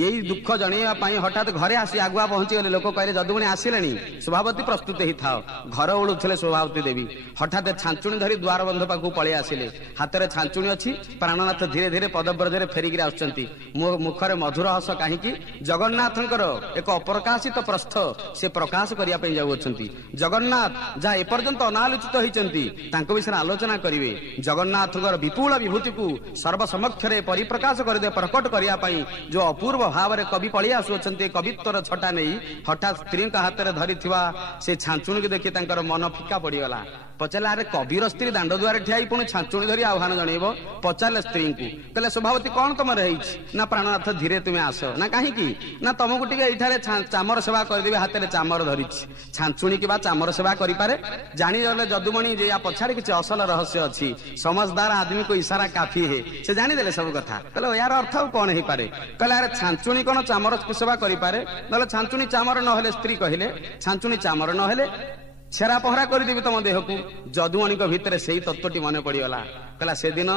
ଏଇ ଦୁଃଖ ଜଣେଇବା ପାଇଁ ହଠାତ୍ ଘରେ ଆସି ଆଗୁଆ ପହଞ୍ଚିଗଲେ। ଲୋକ କହିଲେ ଯଦୁମଣି ଆସିଲେଣି, ଶୋଭାବତୀ ପ୍ରସ୍ତୁତ ହେଇଥାଅ। ଘର ଓଳୁଥିଲେ ଶୋଭାବତୀ ଦେବୀ, ହଠାତ୍ ଛାଞ୍ଚୁଣି ଧରି ଦୁଆର ବନ୍ଧ ପାଖକୁ ପଳେଇ ଆସିଲେ। ହାତରେ ଛାଞ୍ଚୁଣି ଅଛି। ପ୍ରାଣନାଥ ଧୀରେ ଧୀରେ ପଦବ୍ରଜରେ ଫେରିକିରି ଆସୁଛନ୍ତି। ମୋ ମୁଖରେ ମଧୁର ହସ କାହିଁକି? ଜଗନ୍ନାଥଙ୍କର ଏକ ଅପ୍ରକାଶିତ ପ୍ରସ୍ଥ ସେ ପ୍ରକାଶ କରିବା ପାଇଁ ଯାଉଅଛନ୍ତି। ଜଗନ୍ନାଥ ଯାହା ଏପର୍ଯ୍ୟନ୍ତ ଅନାଲୋଚିତ ହେଇଛନ୍ତି ତାଙ୍କ ବିଷୟରେ ଆଲୋଚନା କରିବେ। ଜଗନ୍ନାଥଙ୍କର ବିପୁଳ ବିଭୂତିକୁ ସର୍ବସମକ୍ଷରେ ପରିପ୍ରକାଶ କରିଦେବେ, ପ୍ରକଟ କରିବା ପାଇଁ ଯୋଉ ଅପୂର୍ବ ଭାବରେ କବି ପଳେଇ ଆସୁଅଛନ୍ତି କବିତ୍ୱର ଛଟା ନେଇ। ହଠାତ୍ ସ୍ତ୍ରୀଙ୍କ ହାତରେ ଧରିଥିବା ସେ ଛାଞ୍ଚୁଣିକୁ ଦେଖି ତାଙ୍କର ମନ ଫିକା ପଡିଗଲା। ପଚାରିଲେ ଆରେ କବିର ସ୍ତ୍ରୀ ଦାଣ୍ଡ ଦୁଆରେ ଠିଆ ହେଇ ପୁଣି ଛାଞ୍ଚୁଣି ଧରି ଆହ୍ୱାନ ଜଣେଇବ? ପଚାରିଲେ ସ୍ତ୍ରୀଙ୍କୁ, କହିଲେ ଶୋଭାବତୀ କଣ ତମର ହେଇଛି? ନା ପ୍ରାଣନାଥ ଧୀରେ ତୁମେ ଆସ। ନା କାହିଁକି? ନା ତମକୁ ଟିକେ ଏଇଠାରେ ଚାମର ସେବା କରିଦେବି, ହାତରେ ଚାମର ଧରିଛି। ଛାଞ୍ଚୁଣି କିମ୍ବା ଚାମର ସେବା କରିପାରେ? ଜାଣିଗଲେ ଯଦୁମଣି ଯେ ୟା ପଛରେ କିଛି ଅସଲ ରହସ୍ୟ ଅଛି। ସମଝଦାର ଆଦମୀକୁ ଇଶାରା କାଫି ହେ। ସେ ଜାଣିଦେଲେ ସବୁ କଥା। କହିଲେ ୟାର ଅର୍ଥ ଆଉ କଣ ହେଇପାରେ? କହିଲେ ଆରେ ଛାଞ୍ଚୁଣି କଣ ଚାମର ସେବା କରିପାରେ? ନହେଲେ ଛାଞ୍ଚୁଣି ଚାମର ନହେଲେ, ସ୍ତ୍ରୀ କହିଲେ ଛାଞ୍ଚୁଣି ଚାମର ନହେଲେ ଛେରା ପହଁରା କରିଦେବି ତମ ଦେହକୁ। ଯଦୁମଣିଙ୍କ ଭିତରେ ସେଇ ତତ୍ତ୍ୱଟି ମନେ ପଡିଗଲା। କହିଲା ସେଦିନ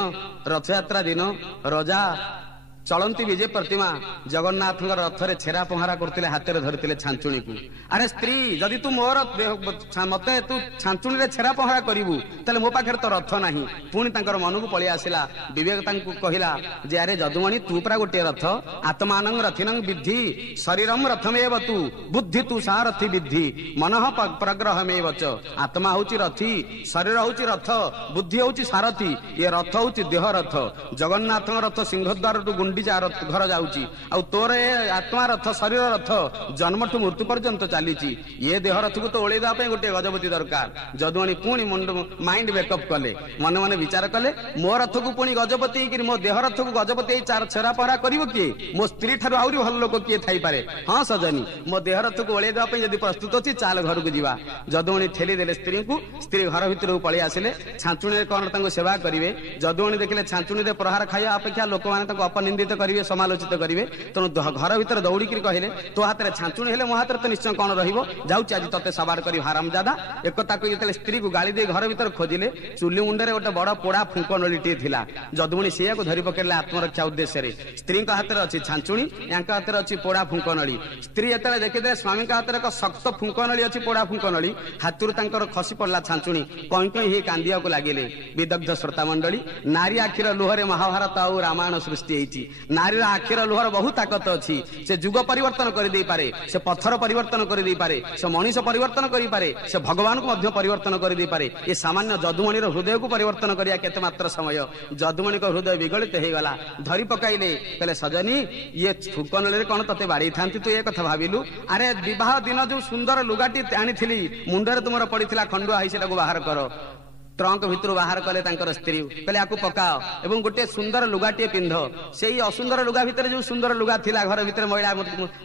ରଥଯାତ୍ରା ଦିନ ରଜା ଚଳନ୍ତି ବିଜେ ପ୍ରତିମା ଜଗନ୍ନାଥଙ୍କ ରଥରେ ଛେରା ପହଁରା କରୁଥିଲେ, ହାତରେ ଧରିଥିଲେ ଛାଞ୍ଚୁଣିକୁ। ଆରେ ସ୍ତ୍ରୀ, ଯଦି ତୁ ମୋର ମତେ ତୁ ଛାଞ୍ଚୁଣିରେ ଛେରା ପହଁରା କରିବୁ, ତାହେଲେ ମୋ ପାଖରେ ତ ରଥ ନାହିଁ। ପୁଣି ତାଙ୍କର ମନକୁ ପଳେଇ ଆସିଲା। ବିବେକ ତାଙ୍କୁ କହିଲା ଯେ ଆରେ ଯଦୁମଣି, ତୁ ପରା ଗୋଟିଏ ରଥ। ଆତ୍ମାନଂ ରଥିନଂ ବିଦ୍ଧି ଶରୀରଂ ରଥମେବ ତୁ ବୁଦ୍ଧି ତୁ ସାରଥି ବିଦ୍ଧି ମନଃ ପ୍ରଗ୍ରହମେବ ଚ। ଆତ୍ମା ହଉଛି ରଥି, ଶରୀର ହଉଛି ରଥ, ବୁଦ୍ଧି ହଉଛି ସାରଥି। ଏ ରଥ ହଉଛି ଦେହ ରଥ। ଜଗନ୍ନାଥଙ୍କ ରଥ ସିଂହଦ୍ୱାରଠୁ ଘର ଯାଉଛି, ଆଉ ତୋର ଏ ଆତ୍ମା ରଥ, ଶରୀର ରଥ ଜନ୍ମଠୁ ମୃତ୍ୟୁ ପର୍ଯ୍ୟନ୍ତ ଚାଲିଛି। ଏ ଦେହ ରଥକୁ ତ ଓଳେଇ ଦେବା ପାଇଁ ଗୋଟିଏ ଗଜପତି ଦରକାର। ଯଦୁମଣି ପୁଣି ମାଇଣ୍ଡ ବେକଅପ୍ କଲେ, ମନେ ମନେ ବିଚାର କଲେ, ମୋ ରଥକୁ ପୁଣି ଗଜପତି ହେଇକିରି ମୋ ଦେହ ରଥକୁ ଗଜପତି ହେଇ ଛେରା ପହଁରା କରିବ କିଏ? ମୋ ସ୍ତ୍ରୀ ଠାରୁ ଆହୁରି ଭଲ ଲୋକ କିଏ ଥାଇପାରେ? ହଁ ସଜନୀ, ମୋ ଦେହ ରଥକୁ ଓଳେଇ ଦେବା ପାଇଁ ଯଦି ପ୍ରସ୍ତୁତ ଅଛି, ଚାଲ ଘରକୁ ଯିବା। ଯଦୁମଣି ଠେଲି ଦେଲେ ସ୍ତ୍ରୀଙ୍କୁ। ସ୍ତ୍ରୀ ଘର ଭିତରକୁ ପଳେଇ ଆସିଲେ। ଛାଞ୍ଚୁଣିରେ କଣ ତାଙ୍କୁ ସେବା କରିବେ? ଯଦୁମଣି ଦେଖିଲେ ଛାଞ୍ଚୁଣିରେ ପ୍ରହାର ଖାଇବା ଅପେକ୍ଷା ଲୋକମାନେ ତାଙ୍କୁ ଅପନିନ୍ଦିତ ନିନ୍ଦିତ କରିବେ ସମାଲୋଚିତ କରିବେ ତେଣୁ ଘର ଭିତରେ ଦୌଡ଼ିକି କହିଲେ ତୋ ହାତରେ ଛାଞ୍ଚୁଣି ହେଲେ ମୋ ହାତରେ ତ ନିଶ୍ଚୟ କଣ ରହିବ ଯାଉଛି ଆଜି ତତେ ସବାଡ଼ କରି ହାରାମଜାଦା ଏକଥାକୁ ଯେତେବେଳେ ସ୍ତ୍ରୀକୁ ଗାଳି ଦେଇ ଘର ଭିତରେ ଖୋଜିଲେ ଚୁଲି ମୁଣ୍ଡରେ ଗୋଟେ ବଡ଼ ପୋଡ଼ା ଫୁଙ୍କ ନଳୀଟିଏ ଥିଲା ଯଦୁମଣି ସେଇଆକୁ ଧରି ପକେଇଲେ ଆତ୍ମରକ୍ଷା ଉଦ୍ଦେଶ୍ୟରେ ସ୍ତ୍ରୀଙ୍କ ହାତରେ ଅଛି ଛାଞ୍ଚୁଣି ୟାଙ୍କ ହାତରେ ଅଛି ପୋଡ଼ା ଫୁଙ୍କ ନଳୀ ସ୍ତ୍ରୀ ଯେତେବେଳେ ଦେଖିଦେଲେ ସ୍ୱାମୀଙ୍କ ହାତରେ ଏକ ଶକ୍ତ ଫୁଙ୍କ ନଳୀ ଅଛି ପୋଡ଼ା ଫୁଙ୍କ ନଳୀ ହାତରୁ ତାଙ୍କର ଖସି ପଡ଼ିଲା ଛାଞ୍ଚୁଣି କଇଁ କଇଁ ହେଇ କାନ୍ଦିବାକୁ ଲାଗିଲେ ବିଦଗ୍ଧ ଶ୍ରୋତା ମଣ୍ଡଳୀ ନାରୀ ଆଖିର ଲୁହରେ ମହାଭାରତ ଆଉ ରାମାୟଣ ସୃଷ୍ଟି ହେଇଛି ନାରୀର ଆଖିର ଲୁହର ବହୁ ତାକତ ଅଛି ସେ ଯୁଗ ପରିବର୍ତ୍ତନ କରିଦେଇପାରେ ସେ ପଥର ପରିବର୍ତ୍ତନ କରିଦେଇପାରେ ସେ ମଣିଷ ପରିବର୍ତ୍ତନ କରିପାରେ ସେ ଭଗବାନଙ୍କୁ ମଧ୍ୟ ପରିବର୍ତ୍ତନ କରିଦେଇପାରେ ଏ ସାମାନ୍ୟ ଯଦୁମଣିର ହୃଦୟକୁ ପରିବର୍ତ୍ତନ କରିବା କେତେ ମାତ୍ର ସମୟ ଯଦୁମଣିଙ୍କ ହୃଦୟ ବିଗଳିତ ହେଇଗଲା ଧରି ପକାଇଲେ କହିଲେ ସଜନୀ ଇଏ ଫୁଙ୍କ ନଳୀରେ କଣ ତତେ ବାଡ଼େଇଥାନ୍ତି ତୁ ଏ କଥା ଭାବିଲୁ ଆରେ ବିବାହ ଦିନ ଯୋଉ ସୁନ୍ଦର ଲୁଗାଟି ଆଣିଥିଲି ମୁଣ୍ଡରେ ତୁମର ପଡ଼ିଥିଲା ଖଣ୍ଡୁଆ ହେଇ ସେଟାକୁ ବାହାର କର ଟ୍ରଙ୍କ ଭିତରୁ ବାହାର କଲେ ତାଙ୍କର ସ୍ତ୍ରୀ କହିଲେ ଆକୁ ପକାଅ ଏବଂ ଗୋଟିଏ ସୁନ୍ଦର ଲୁଗାଟିଏ ପିନ୍ଧ ସେଇ ଅସୁନ୍ଦର ଲୁଗା ଭିତରେ ଯୋଉ ସୁନ୍ଦର ଲୁଗା ଥିଲା ଘର ଭିତରେ ମହିଳା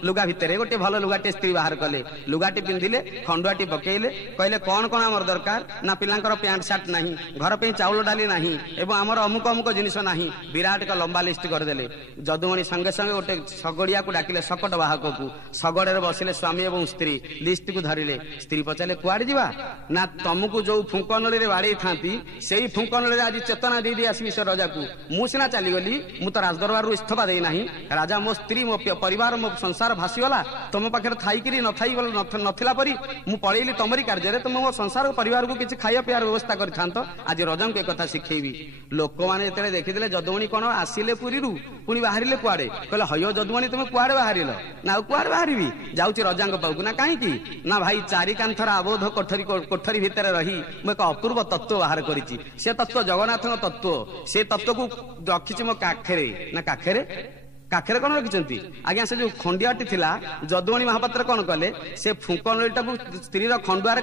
ଲୁଗା ଭିତରେ ଗୋଟିଏ ଭଲ ଲୁଗାଟିଏ ସ୍ତ୍ରୀ ବାହାର କଲେ ଲୁଗାଟି ପିନ୍ଧିଲେ ଖଣ୍ଡୁଆଟି ପକେଇଲେ କହିଲେ କଣ କଣ ଆମର ଦରକାର ନା ପିଲାଙ୍କର ପ୍ୟାଣ୍ଟ ସାର୍ଟ ନାହିଁ ଘର ପାଇଁ ଚାଉଳ ଡାଲି ନାହିଁ ଏବଂ ଆମର ଅମୁକ ଅମୁକ ଜିନିଷ ନାହିଁ ବିରାଟ ଏକ ଲମ୍ବା ଲିଷ୍ଟ କରିଦେଲେ ଯଦୁମଣି ସଙ୍ଗେ ସଙ୍ଗେ ଗୋଟେ ଶଗଡ଼ିଆକୁ ଡାକିଲେ ଶକଟ ବାହକକୁ ଶଗଡ଼ରେ ବସିଲେ ସ୍ୱାମୀ ଏବଂ ସ୍ତ୍ରୀ ଲିଷ୍ଟକୁ ଧରିଲେ ସ୍ତ୍ରୀ ପଚାରିଲେ କୁଆଡେ ଯିବା ନା ତମକୁ ଯୋଉ ଫୁଙ୍କ ନଳୀରେ ବାଡ଼େଇ ସେଇ ଫୁଙ୍କ ନଳୀରେ ଆଜି ଚେତନା ଦେଇ ଆସିବି ସେ ରାଜାକୁ ମୁଁ ସିନା ଚାଲିଗଲି ମୁଁ ତ ରାଜଦରବାରରୁ ଇସ୍ତଫା ଦେଇନାହିଁ ରାଜା ମୋ ସ୍ତ୍ରୀ ମୋ ପରିବାର ମୋ ସଂସାର ଭାସିଗଲା ତମ ପାଖରେ ଥାଇକିରି ନଥିଲା ପରି ମୁଁ ପଳେଇଲି ତମରି କାର୍ଯ୍ୟରେ ତମେ ମୋ ସଂସାର ପରିବାରକୁ କିଛି ଖାଇବା ପିଇବାର ବ୍ୟବସ୍ଥା କରିଥାନ୍ତ ଆଜି ରଜାଙ୍କୁ ଏକଥା ଶିଖେଇବି ଲୋକମାନେ ଯେତେବେଳେ ଦେଖିଥିଲେ ଯଦୁମଣି କଣ ଆସିଲେ ପୁରୀରୁ ପୁଣି ବାହାରିଲେ କୁଆଡେ କହିଲେ ହୟ ଯଦୁମଣି ତମେ କୁଆଡେ ବାହାରିଲ ନା ଆଉ କୁଆଡେ ବାହାରିବି ଯାଉଛି ରଜାଙ୍କ ପାଖକୁ ନା କାହିଁକି ନା ଭାଇ ଚାରି କାନ୍ଥର ଆବୋଧ କୋଠରୀ ଭିତରେ ରହି ମୁଁ ଏକ ଅପୂର୍ବ ତତ୍ତ୍ୱ ବାହାର କରିଛି ସେ ତତ୍ତ୍ୱ ଜଗନ୍ନାଥଙ୍କ ତତ୍ତ୍ୱ ସେ ତତ୍ତ୍ୱକୁ ରଖିଛି ମୋ କାଖରେ ନା କାଖରେ କାଖରେ କଣ ରଖିଛନ୍ତି ଆଜ୍ଞା ସେ ଯୋଉ ଖଣ୍ଡିଆଟି ଥିଲା ଯଦୁମଣି ମହାପାତ୍ର କଣ କଲେ ସେ ଫୁଙ୍କ ନଳୀଟାକୁ ସ୍ତ୍ରୀର ଖଣ୍ଡୁଆର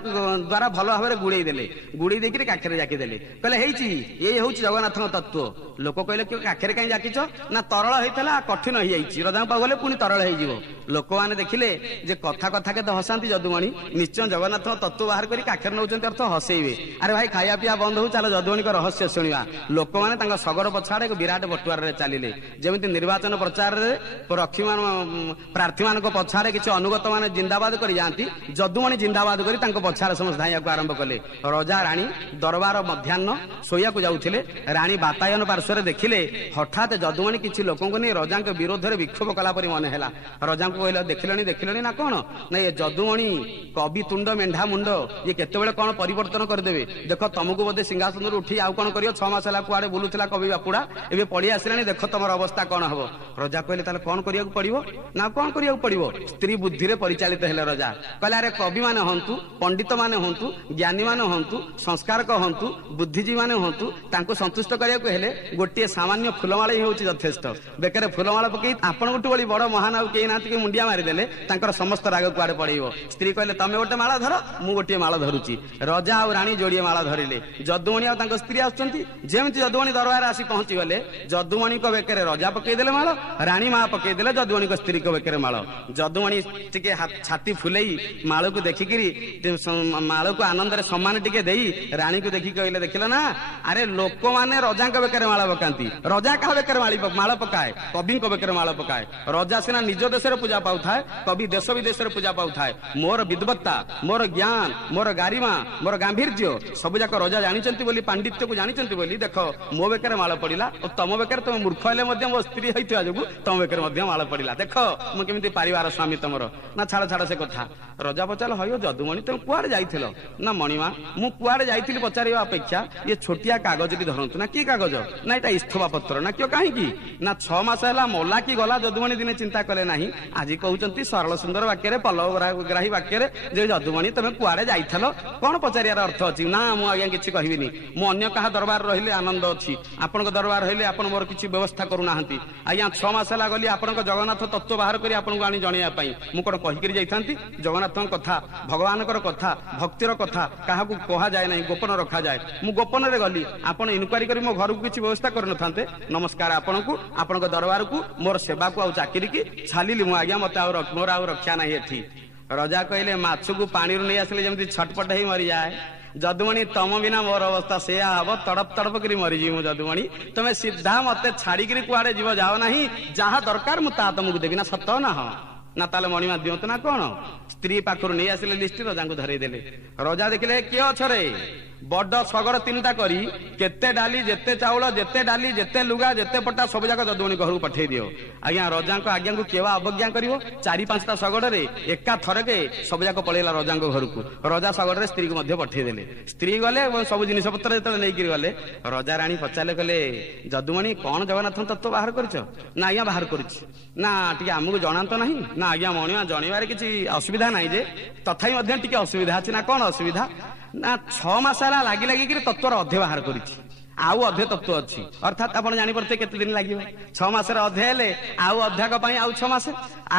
ଦ୍ୱାରା ଭଲ ଭାବରେ ଗୁଡେଇ ଦେଲେ ଗୁଡେଇ ଦେଇକିରି କାଖରେ ଜାକି ଦେଲେ କହିଲେ ହେଇଛି ଏଇ ହଉଛି ଜଗନ୍ନାଥଙ୍କ ତତ୍ତ୍ୱ ଲୋକ କହିଲେ କି କାଖରେ କାହିଁ ଜାକିଛ ନା ତରଳ ହେଇଥିଲା କଠିନ ହେଇଯାଇଛି ରଜାଙ୍କ ପାଖକୁ ଗଲେ ପୁଣି ତରଳ ହେଇଯିବ ଲୋକମାନେ ଦେଖିଲେ ଯେ କଥା କଥା କେତେ ହସାନ୍ତି ଯଦୁମଣି ନିଶ୍ଚୟ ଜଗନ୍ନାଥଙ୍କ ତତ୍ତ୍ୱ ବାହାର କରି କାଖରେ ନେଉଛନ୍ତି ଅର୍ଥ ହସେଇବେ ଆରେ ଭାଇ ଖାଇବା ପିଇବା ବନ୍ଦ ହଉ ଚାଲ ଯଦୁମଣିଙ୍କ ରହସ୍ୟ ଶୁଣିବା ଲୋକମାନେ ତାଙ୍କ ଶଗଡ଼ ପଛଆଡେ ବିରାଟ ବଟୁଆରରେ ଚାଲିଲେ ଯେମିତି ନିର୍ବାଚନ ପ୍ରଚାରରେ ପ୍ରାର୍ଥୀମାନଙ୍କ ପଛଆଡେ କିଛି ଅନୁଗତ ମାନେ ଜିନ୍ଦାବାଦ କରି ଯାଆନ୍ତି ଯଦୁମଣି ଜିନ୍ଦାବାଦ କରି ତାଙ୍କ ପଛଆଡେ ସମସ୍ତେ ଧାଇବାକୁ ଆରମ୍ଭ କଲେ ରଜା ରାଣୀ ଦରବାର ମଧ୍ୟାହ୍ନ ଶୋଇବାକୁ ଯାଉଥିଲେ ରାଣୀ ବାତାୟନ ପାର୍ଶ୍ୱରେ ଦେଖିଲେ ହଠାତ୍ ଯଦୁମଣି କିଛି ଲୋକଙ୍କୁ ନେଇ ରଜାଙ୍କ ବିରୋଧରେ ବିକ୍ଷୋଭ କଲା ପରି ମନେ ହେଲା ରଜାଙ୍କୁ କହିଲେ ଦେଖିଲେଣି ନା କଣ ନା ଏ ଯଦୁମଣି କବି ତୁଣ୍ଡ ମେଣ୍ଢା ମୁଣ୍ଡ ଇଏ କେତେବେଳେ କଣ ପରିବର୍ତ୍ତନ କରିଦେବେ ଦେଖ ତମକୁ ବୋଧେ ସିଂହାସନରୁ ଉଠି ଆଉ କଣ କରିବ 6 ମାସ ହେଲା କୁଆଡେ ବୁଲୁଥିଲା କବି ବାପୁଡା ଏବେ ପଳେଇ ଆସିଲାଣି ଦେଖ ତମର ଅବସ୍ଥା କଣ ହବ ରଜା କହିଲେ ତାହେଲେ କଣ କରିବାକୁ ପଡିବ ନା କଣ କରିବାକୁ ପଡିବ ସ୍ତ୍ରୀ ବୁଦ୍ଧିରେ ପରିଚାଳିତ ହେଲେ ରଜା କହିଲେ ଆରେ କବି ମାନେ ହୁଅନ୍ତୁ ପଣ୍ଡିତ ମାନେ ହୁଅନ୍ତୁ ଜ୍ଞାନୀ ମାନେ ହୁଅନ୍ତୁ ସଂସ୍କାରକ ହୁଅନ୍ତୁ ବୁଦ୍ଧିଜୀବୀ ମାନେ ହୁଅନ୍ତୁ ତାଙ୍କୁ ସନ୍ତୁଷ୍ଟ କରିବାକୁ ହେଲେ ଗୋଟିଏ ସାମାନ୍ୟ ଫୁଲମାଳ ହିଁ ହଉଛି ଯଥେଷ୍ଟ ବେକରେ ଫୁଲମାଳ ପକେଇ ଆପଣଙ୍କଠୁ ଭଳି ବଡ ମହାନ ଆଉ କେହି ନାହାନ୍ତି ମୁଣ୍ଡିଆ ମାରିଦେଲେ ତାଙ୍କର ସମସ୍ତ ରାଗ କୁଆଡେ ପଳେଇବ ସ୍ତ୍ରୀ କହିଲେ ତମେ ଗୋଟେ ମାଳ ଧର ମୁଁ ଗୋଟିଏ ମାଳ ଧରୁଛି ରଜା ଆଉ ରାଣୀ ଯୋଡିଏ ମାଳ ଧରିଲେ ଯଦୁମଣି ଆଉ ତାଙ୍କ ସ୍ତ୍ରୀ ଆସୁଛନ୍ତି ଯେମିତି ଯଦୁମଣି ଦରବାରରେ ଆସି ପହଞ୍ଚିଗଲେ ଯଦୁମଣିଙ୍କ ବେକରେ ରଜା ପକେଇଦେଲେ ମାଳ ରାଣୀ ମା ପକେଇଦେଲେ ଯଦୁମଣିଙ୍କ ସ୍ତ୍ରୀଙ୍କ ବେକରେ ମାଳ ଯଦୁମଣି ଟିକେ ଛାତି ଫୁଲେଇ ମାଳକୁ ଦେଖିକିରି ମାଳକୁ ଆନନ୍ଦରେ ସମ୍ମାନ ଟିକେ ଦେଇ ରାଣୀକୁ ଦେଖିକି କହିଲେ ଦେଖିଲ ନା ଆରେ ଲୋକମାନେ ରଜାଙ୍କ ବେକରେ ମାଳ ପକାନ୍ତି ରଜା କାହା ବେକରେ ମାଳ ପକାଏ କବିଙ୍କ ବେକରେ ମାଳ ପକାଏ ରଜା ସିନା ନିଜ ଦେଶରେ ପୂଜା ପାଉଥାଏ କବି ଦେଶ ବିଦେଶରେ ପୂଜା ପାଉଥାଏ ମୋର ବିଦ୍ବତ୍ତା ମୋର ଜ୍ଞାନ ମୋର ଗାରିମା ମୋର ଗାମ୍ଭୀର୍ଯ୍ୟ ସବୁ ଯାକ ରଜା ଜାଣିଛନ୍ତି ବୋଲି ପାଣ୍ଡିତ୍ୟକୁ ଜାଣିଛନ୍ତି ବୋଲି ଦେଖ ମୋ ବେକରେ ମାଳ ପଡିଲା ଓ ତମ ବେକରେ ତମେ ମୂର୍ଖ ହେଲେ ମଧ୍ୟ ମୋ ସ୍ତ୍ରୀ ହେଇଥିବା ଯୋଗୁଁ ତମ ବେକରେ ମଧ୍ୟ ମାଳ ପଡିଲା ଦେଖ ମୁଁ କେମିତି ପାରିବାର ସ୍ୱାମୀ ତମର ନା ଛାଡ ସେ କଥା ରଜା ପଚାରିଲା ହଇଓ ଯଦୁମଣି ତମେ କୁଆଡେ ଯାଇଥିଲ ନା ମଣିମା ମୁଁ କୁଆଡେ ଯାଇଥିଲି ପଚାରିବା ଅପେକ୍ଷା ଇଏ ଛୋଟିଆ କାଗଜଟି ଧରନ୍ତୁ ନା କି କାଗଜ ନା ଏଟା ଇସ୍ତଫା ପତ୍ର ନା କିଏ କାହିଁକି ନା 6 ମାସ ହେଲା ମଲା କି ଗଲା ଯଦୁମଣି ଦିନେ ଚିନ୍ତା କଲେ ନାହିଁ ଆଜି କହୁଛନ୍ତି ସରଳ ସୁନ୍ଦର ବାକ୍ୟରେ ପଲ୍ଲବଗ୍ରାହୀ ବାକ୍ୟରେ ଯେ ଯଦୁମଣି ତମେ କୁଆଡେ ଯାଇଥିଲ କଣ ପଚାରିବାର ଅର୍ଥ ଅଛି ନା ମୁଁ ଆଜ୍ଞା କିଛି କହିବିନି ମୁଁ ଅନ୍ୟ କାହା ଦରବାର ରହିଲେ ଆନନ୍ଦ ଅଛି ଆପଣଙ୍କ ଦରବାର ରହିଲେ ଆପଣ ମୋର କିଛି ବ୍ୟବସ୍ଥା କରୁନାହାନ୍ତି ଆଜ୍ଞା 6 ମାସ ହେଲା ଗଲି ଆପଣଙ୍କ ଜଗନ୍ନାଥ ତତ୍ତ୍ୱ ବାହାର କରି ଆପଣଙ୍କୁ ଆଣି ଜଣେଇବା ପାଇଁ ମୁଁ କଣ କହିକିରି ଯାଇଥାନ୍ତି ଜଗନ୍ନାଥଙ୍କ କଥା ଭଗବାନଙ୍କର କଥା ଭକ୍ତିର କଥା କାହାକୁ କୁହାଯାଏ ନାହିଁ ଗୋପନ ରଖାଯାଏ ମୁଁ ଗୋପନରେ ଗଲି ଆପଣ ଇନକ୍ୱାରି କରି ମୋ ଘରକୁ କିଛି ବ୍ୟବସ୍ଥା କରିନଥାନ୍ତେ ନମସ୍କାର ଆପଣଙ୍କୁ ଆପଣଙ୍କ ଦରବାରକୁ ମୋର ସେବାକୁ ଆଉ ଚାକିରିକି ଛାଲିଲି ମୁଁ ଆଜ୍ଞା ମତେ ମୋର ଆଉ ରକ୍ଷା ନାହିଁ ଏଠି ରଜା କହିଲେ ମାଛକୁ ପାଣିରୁ ନେଇ ଆସିଲେ ଯେମିତି ଛଟପଟ ହେଇ ମରିଯାଏ ଯଦୁମଣି ତମ ବିନା ମୋର ଅବସ୍ଥା ସେଇଆ ହବ, ତଡପ ତଡପ କରି ମରିଯିବି ମୁଁ ଯଦୁମଣି। ତମେ ସିଧା ମତେ ଛାଡିକିରି କୁଆଡେ ଯିବ ଯାଅ ନାହିଁ, ଯାହା ଦରକାର ମୁଁ ତା ତମକୁ ଦେବି। ନା ସତ ନା ହଁ? ନା ତାହେଲେ ମଣିମା ଦିଅନ୍ତୁ ନା କଣ? ସ୍ତ୍ରୀ ପାଖରୁ ନେଇ ଆସିଲେ ଲିଷ୍ଟ, ରଜାଙ୍କୁ ଧରେଇ ଦେଲେ। ରଜା ଦେଖିଲେ କିଏ ଅଛରେ? ବଡ ଶଗଡ଼ 3ଟା କରି କେତେ ଡାଲି, ଯେତେ ଚାଉଳ, ଯେତେ ଡାଲି, ଯେତେ ଲୁଗା, ଯେତେ ପଟା ସବୁ ଯାକ ଯଦୁମଣି ଘରକୁ ପଠେଇ ଦିଅ। ଆଜ୍ଞା ରଜାଙ୍କ ଆଜ୍ଞାକୁ କେବେ ଅବଜ୍ଞା କରିବ? 4-5ଟା ଶଗଡ଼ରେ ଏକା ଥରକେ ସବୁ ଯାକ ପଳେଇଲା ରଜାଙ୍କ ଘରକୁ। ରଜା ଶଗଡ଼ରେ ସ୍ତ୍ରୀକୁ ମଧ୍ୟ ପଠେଇ ଦେଲେ। ସ୍ତ୍ରୀ ଗଲେ ଏବଂ ସବୁ ଜିନିଷ ପତ୍ର ଯେତେବେଳେ ନେଇକିରି ଗଲେ, ରଜା ରାଣୀ ପଚାରିଲେ, କହିଲେ ଯଦୁମଣି କଣ ଜଗନ୍ନାଥଙ୍କ ତତ୍ତ୍ୱ ବାହାର କରିଛ? ନା ଆଜ୍ଞା ବାହାର କରିଛି। ନା ଟିକେ ଆମକୁ ଜଣାନ୍ତ ନାହିଁ? ନା ଆଜ୍ଞା ମଣିମା ଜଣିବାରେ କିଛି ଅସୁବିଧା ନାହିଁ, ଯେ ତଥାପି ମଧ୍ୟ ଟିକେ ଅସୁବିଧା ଅଛି। ନା କଣ ଅସୁବିଧା? ନା 6 ମାସ ହେଲା ଲାଗି ଲାଗିକିରି ତତ୍ତ୍ୱର ଅଧେ ବାହାର କରିଛି, ଆଉ ଅଧେ ତତ୍ତ୍ୱ ଅଛି। ଅର୍ଥାତ୍ ଆପଣ ଜାଣିପାରୁଥିବେ କେତେ ଦିନ ଲାଗିବ। 6 ମାସରେ ଅଧେ ହେଲେ ଆଉ ଅଧ୍ୟାକ ପାଇଁ ଆଉ 6 ମାସ।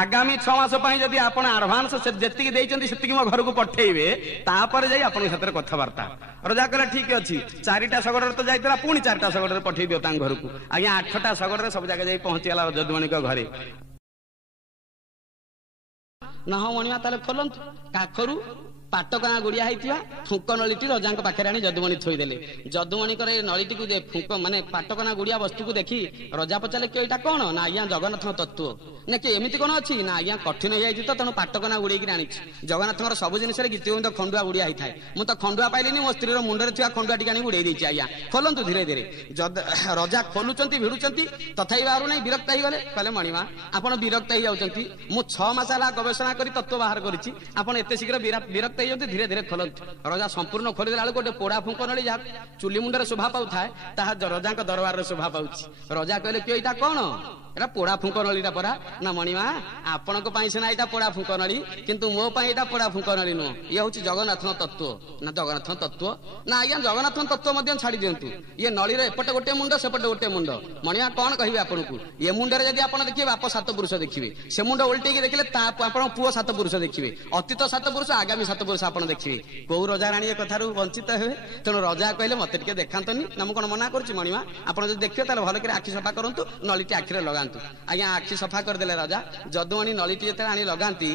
ଆଗାମୀ 6 ମାସ ପାଇଁ ଯଦି ଆପଣ ଆଡଭାନ୍ସ ଯେତିକି ଦେଇଛନ୍ତି ସେତିକି ମୋ ଘରକୁ ପଠେଇବେ, ତାପରେ ଯାଇ ଆପଣଙ୍କ ସାଥିରେ କଥାବାର୍ତ୍ତା। ରଜା କହିଲେ ଠିକ ଅଛି। 4ଟା ଶଗଡ଼ରେ ତ ଯାଇଥିଲା, ପୁଣି 4ଟା ଶଗଡ଼ରେ ପଠେଇ ଦିଅ ତାଙ୍କ ଘରକୁ। ଆଜ୍ଞା 8ଟା ଶଗଡ଼ରେ ସବୁ ଜାଗା ଯାଇ ପହଞ୍ଚିଗଲା ଯଦୁମଣିଙ୍କ ଘରେ। ନା ହଁ ମଣିମା ତାହେଲେ ଖୋଲନ୍ତୁ। କାଖରୁ ପାଟକଣା ଗୁଡିଆ ହେଇଥିବା ଫୁଙ୍କ ନଳୀଟି ରଜାଙ୍କ ପାଖରେ ଆଣି ଯଦୁମଣି ଥୋଇଦେଲେ। ଯଦୁମଣିଙ୍କର ଏ ନଳୀଟିକୁ ଫୁଙ୍କ ମାନେ ପାଟକଣା ଗୁଡିଆ ବସ୍ତୁକୁ ଦେଖି ରଜା ପଚାରିଲେ କି ଏଇଟା କଣ? ନା ଆଜ୍ଞା ଜଗନ୍ନାଥଙ୍କ ତତ୍ତ୍ୱ। ନା କି ଏମିତି କଣ ଅଛି? ନା ଆଜ୍ଞା କଠିନ ହେଇଯାଇଛି ତ, ତେଣୁ ପାଟକଣା ଗୁଡେଇକି ଆଣିଛି। ଜଗନ୍ନାଥଙ୍କର ସବୁ ଜିନିଷରେ ଗୀତିଗୋବିନ୍ଦ ଖଣ୍ଡୁଆ ଗୁଡିଆ ହେଇଥାଏ। ମୁଁ ତ ଖଣ୍ଡୁଆ ପାଇଲିନି, ମୋ ସ୍ତ୍ରୀର ମୁଣ୍ଡରେ ଥିବା ଖଣ୍ଡୁଆ ଟିକେ ଆଣି ଉଡେଇ ଦେଇଛି। ଆଜ୍ଞା ଖୋଲନ୍ତୁ ଧୀରେ ଧୀରେ। ରଜା ଖୋଲୁଛନ୍ତି, ଭିଡୁଛନ୍ତି, ତଥାପି ବାହାରୁ ନାହିଁ। ବିରକ୍ତ ହେଇଗଲେ, କହିଲେ ମଣିମା ଆପଣ ବିରକ୍ତ ହେଇଯାଉଛନ୍ତି। ମୁଁ 6 ମାସ ହେଲା ଗବେଷଣା କରି ତତ୍ତ୍ୱ ବାହାର କରିଛି, ଆପଣ ଏତେ ଶୀଘ୍ର ବିରକ୍ତ ହେଇଯାଉଛି। ଧୀରେ ଧୀରେ ଖୋଲନ୍ତୁ। ରଜା ସମ୍ପୂର୍ଣ୍ଣ ଖୋଲିଦେଲା ବେଳକୁ ଗୋଟେ ପୋଡା ଫୁଙ୍କ ନଳୀ, ଯାହା ଚୁଲି ମୁଣ୍ଡରେ ଶୋଭା ପାଉଥାଏ, ତାହା ରଜାଙ୍କ ଦରବାରରେ ଶୋଭା ପାଉଛି। ରଜା କହିଲେ କି ଏଇଟା କଣ? ଏଟା ପୋଡା ଫୁଙ୍କ ନଳୀଟା ପରା। ନା ମଣିମା ଆପଣଙ୍କ ପାଇଁ ସିନା ଏଇଟା ପୋଡା ଫୁଙ୍କ ନଳୀ, କିନ୍ତୁ ମୋ ପାଇଁ ଏଇଟା ପୋଡା ଫୁଙ୍କ ନଳୀ ନୁହଁ। ଇଏ ହଉଛି ଜଗନ୍ନାଥଙ୍କ ତତ୍ତ୍ୱ। ନା ଜଗନ୍ନାଥଙ୍କ ତତ୍ତ୍ୱ? ନା ଆଜ୍ଞା ଜଗନ୍ନାଥଙ୍କ ତତ୍ତ୍ୱ ମଧ୍ୟ ଛାଡି ଦିଅନ୍ତୁ। ଇଏ ନଳୀର ଏପଟେ ଗୋଟେ ମୁଣ୍ଡ, ସେପଟେ ଗୋଟେ ମୁଣ୍ଡ। ମଣିମା କଣ କହିବେ ଆପଣଙ୍କୁ? ଏ ମୁଣ୍ଡରେ ଯଦି ଆପଣ ଦେଖିବେ ବାପ 7 ପୁରୁଷ ଦେଖିବେ, ସେ ମୁଣ୍ଡ ଓଲଟେଇକି ଦେଖିଲେ ତା ଆପଣଙ୍କ ପୁଅ 7 ପୁରୁଷ ଦେଖିବେ। ଅତୀତ 7 ପୁରୁଷ, ଆଗାମୀ 7 ପୁରୁଷ ଆପଣ ଦେଖିବେ। କୋଉ ରଜା ରାଣୀ ଏ କଥାରୁ ବଞ୍ଚିତ ହେବେ? ତେଣୁ ରଜା କହିଲେ ମତେ ଟିକେ ଦେଖାନ୍ତନି। ନା ମୁଁ କଣ ମନା କରୁଛି ମଣିମା? ଆପଣ ଯଦି ଦେଖିବେ ତାହେଲେ ଭଲ କରି ଆଖି ସଫା କରନ୍ତୁ, ନଳୀଟି ଆଖିରେ ଲଗାନ୍ତୁ। ଆଜ୍ଞା ଆଖି ସଫା କରିଦେଲେ ରଜା। ଯଦୁମଣି ନଳୀଟି ଯେତେବେଳେ ଆଣି ଲଗାନ୍ତି,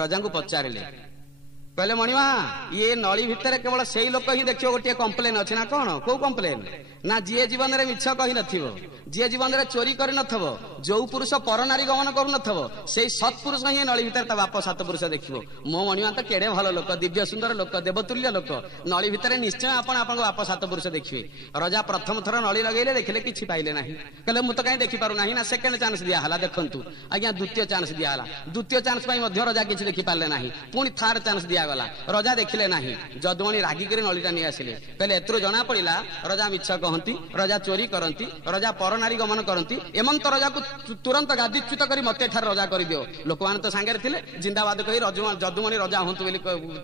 ରଜାଙ୍କୁ ପଚାରିଲେ, କହିଲେ ମଣିମା ଇଏ ନଳୀ ଭିତରେ କେବଳ ସେଇ ଲୋକ ହିଁ ଦେଖିବ ଗୋଟିଏ କମ୍ପ୍ଲେନ ଅଛି। ନା କଣ? କୋଉ କମ୍ପ୍ଲେନ? ନା ଯିଏ ଜୀବନରେ ମିଛ କହିନଥିବ, ଯିଏ ଜୀବନରେ ଚୋରି କରିନଥିବ, ଯୋଉ ପୁରୁଷ ପରନାରୀ ଗମନ କରୁନଥିବ, ସେଇ ସତ୍ପୁରୁଷ ହିଁ ନଳୀ ଭିତରେ ତା ବାପ 7 ପୁରୁଷ ଦେଖିବ। ମୋ ମଣିମା ତ କେଡେ ଭଲ ଲୋକ, ଦିବ୍ୟ ସୁନ୍ଦର ଲୋକ, ଦେବତୁଲ୍ୟ ଲୋକ। ନଳୀ ଭିତରେ ନିଶ୍ଚୟ ଆପଣଙ୍କ ବାପ 7 ପୁରୁଷ ଦେଖିବେ। ରଜା ପ୍ରଥମ ଥର ନଳୀ ଲଗେଇଲେ, ଦେଖିଲେ କିଛି ପାଇଲେ ନାହିଁ। କହିଲେ ମୁଁ ତ କାହିଁ ଦେଖିପାରୁ ନାହିଁ। ନା ସେକେଣ୍ଡ ଚାନ୍ସ ଦିଆହେଲା, ଦେଖନ୍ତୁ ଆଜ୍ଞା ଦ୍ୱିତୀୟ ଚାନ୍ସ ଦିଆହେଲା। ଦ୍ୱିତୀୟ ଚାନ୍ସ ପାଇଁ ମଧ୍ୟ ରଜା କିଛି ଦେଖିପାରିଲେ ନାହିଁ। ପୁଣି ଥାର୍ଡ ଚାନ୍ସ ଦିଆଗଲା, ରଜା ଦେଖିଲେ ନାହିଁ। ଯଦୁମଣି ରାଗିକରି ନଳୀଟା ନେଇ ଆସିଲେ। କହିଲେ ଏଥିରୁ ଜଣା ପଡିଲା ରଜା ମିଛ କହନ୍ତି, ରଜା ଚୋରି କରନ୍ତି, ରଜା ପରନାରୀ ଗମନ କରନ୍ତି। ଏମନ୍ତ ରଜାକୁ ତୁରନ୍ତ ଗାଦିଚ୍ୟୁତ କରି ମତେ ଏଠାରେ ରଜା କରିଦିଅ। ଲୋକମାନେ ତ ସାଙ୍ଗରେ ଥିଲେ, ଜିନ୍ଦାବାଦ କହି ଯଦୁମଣି ରଜା ହୁଅନ୍ତୁ ବୋଲି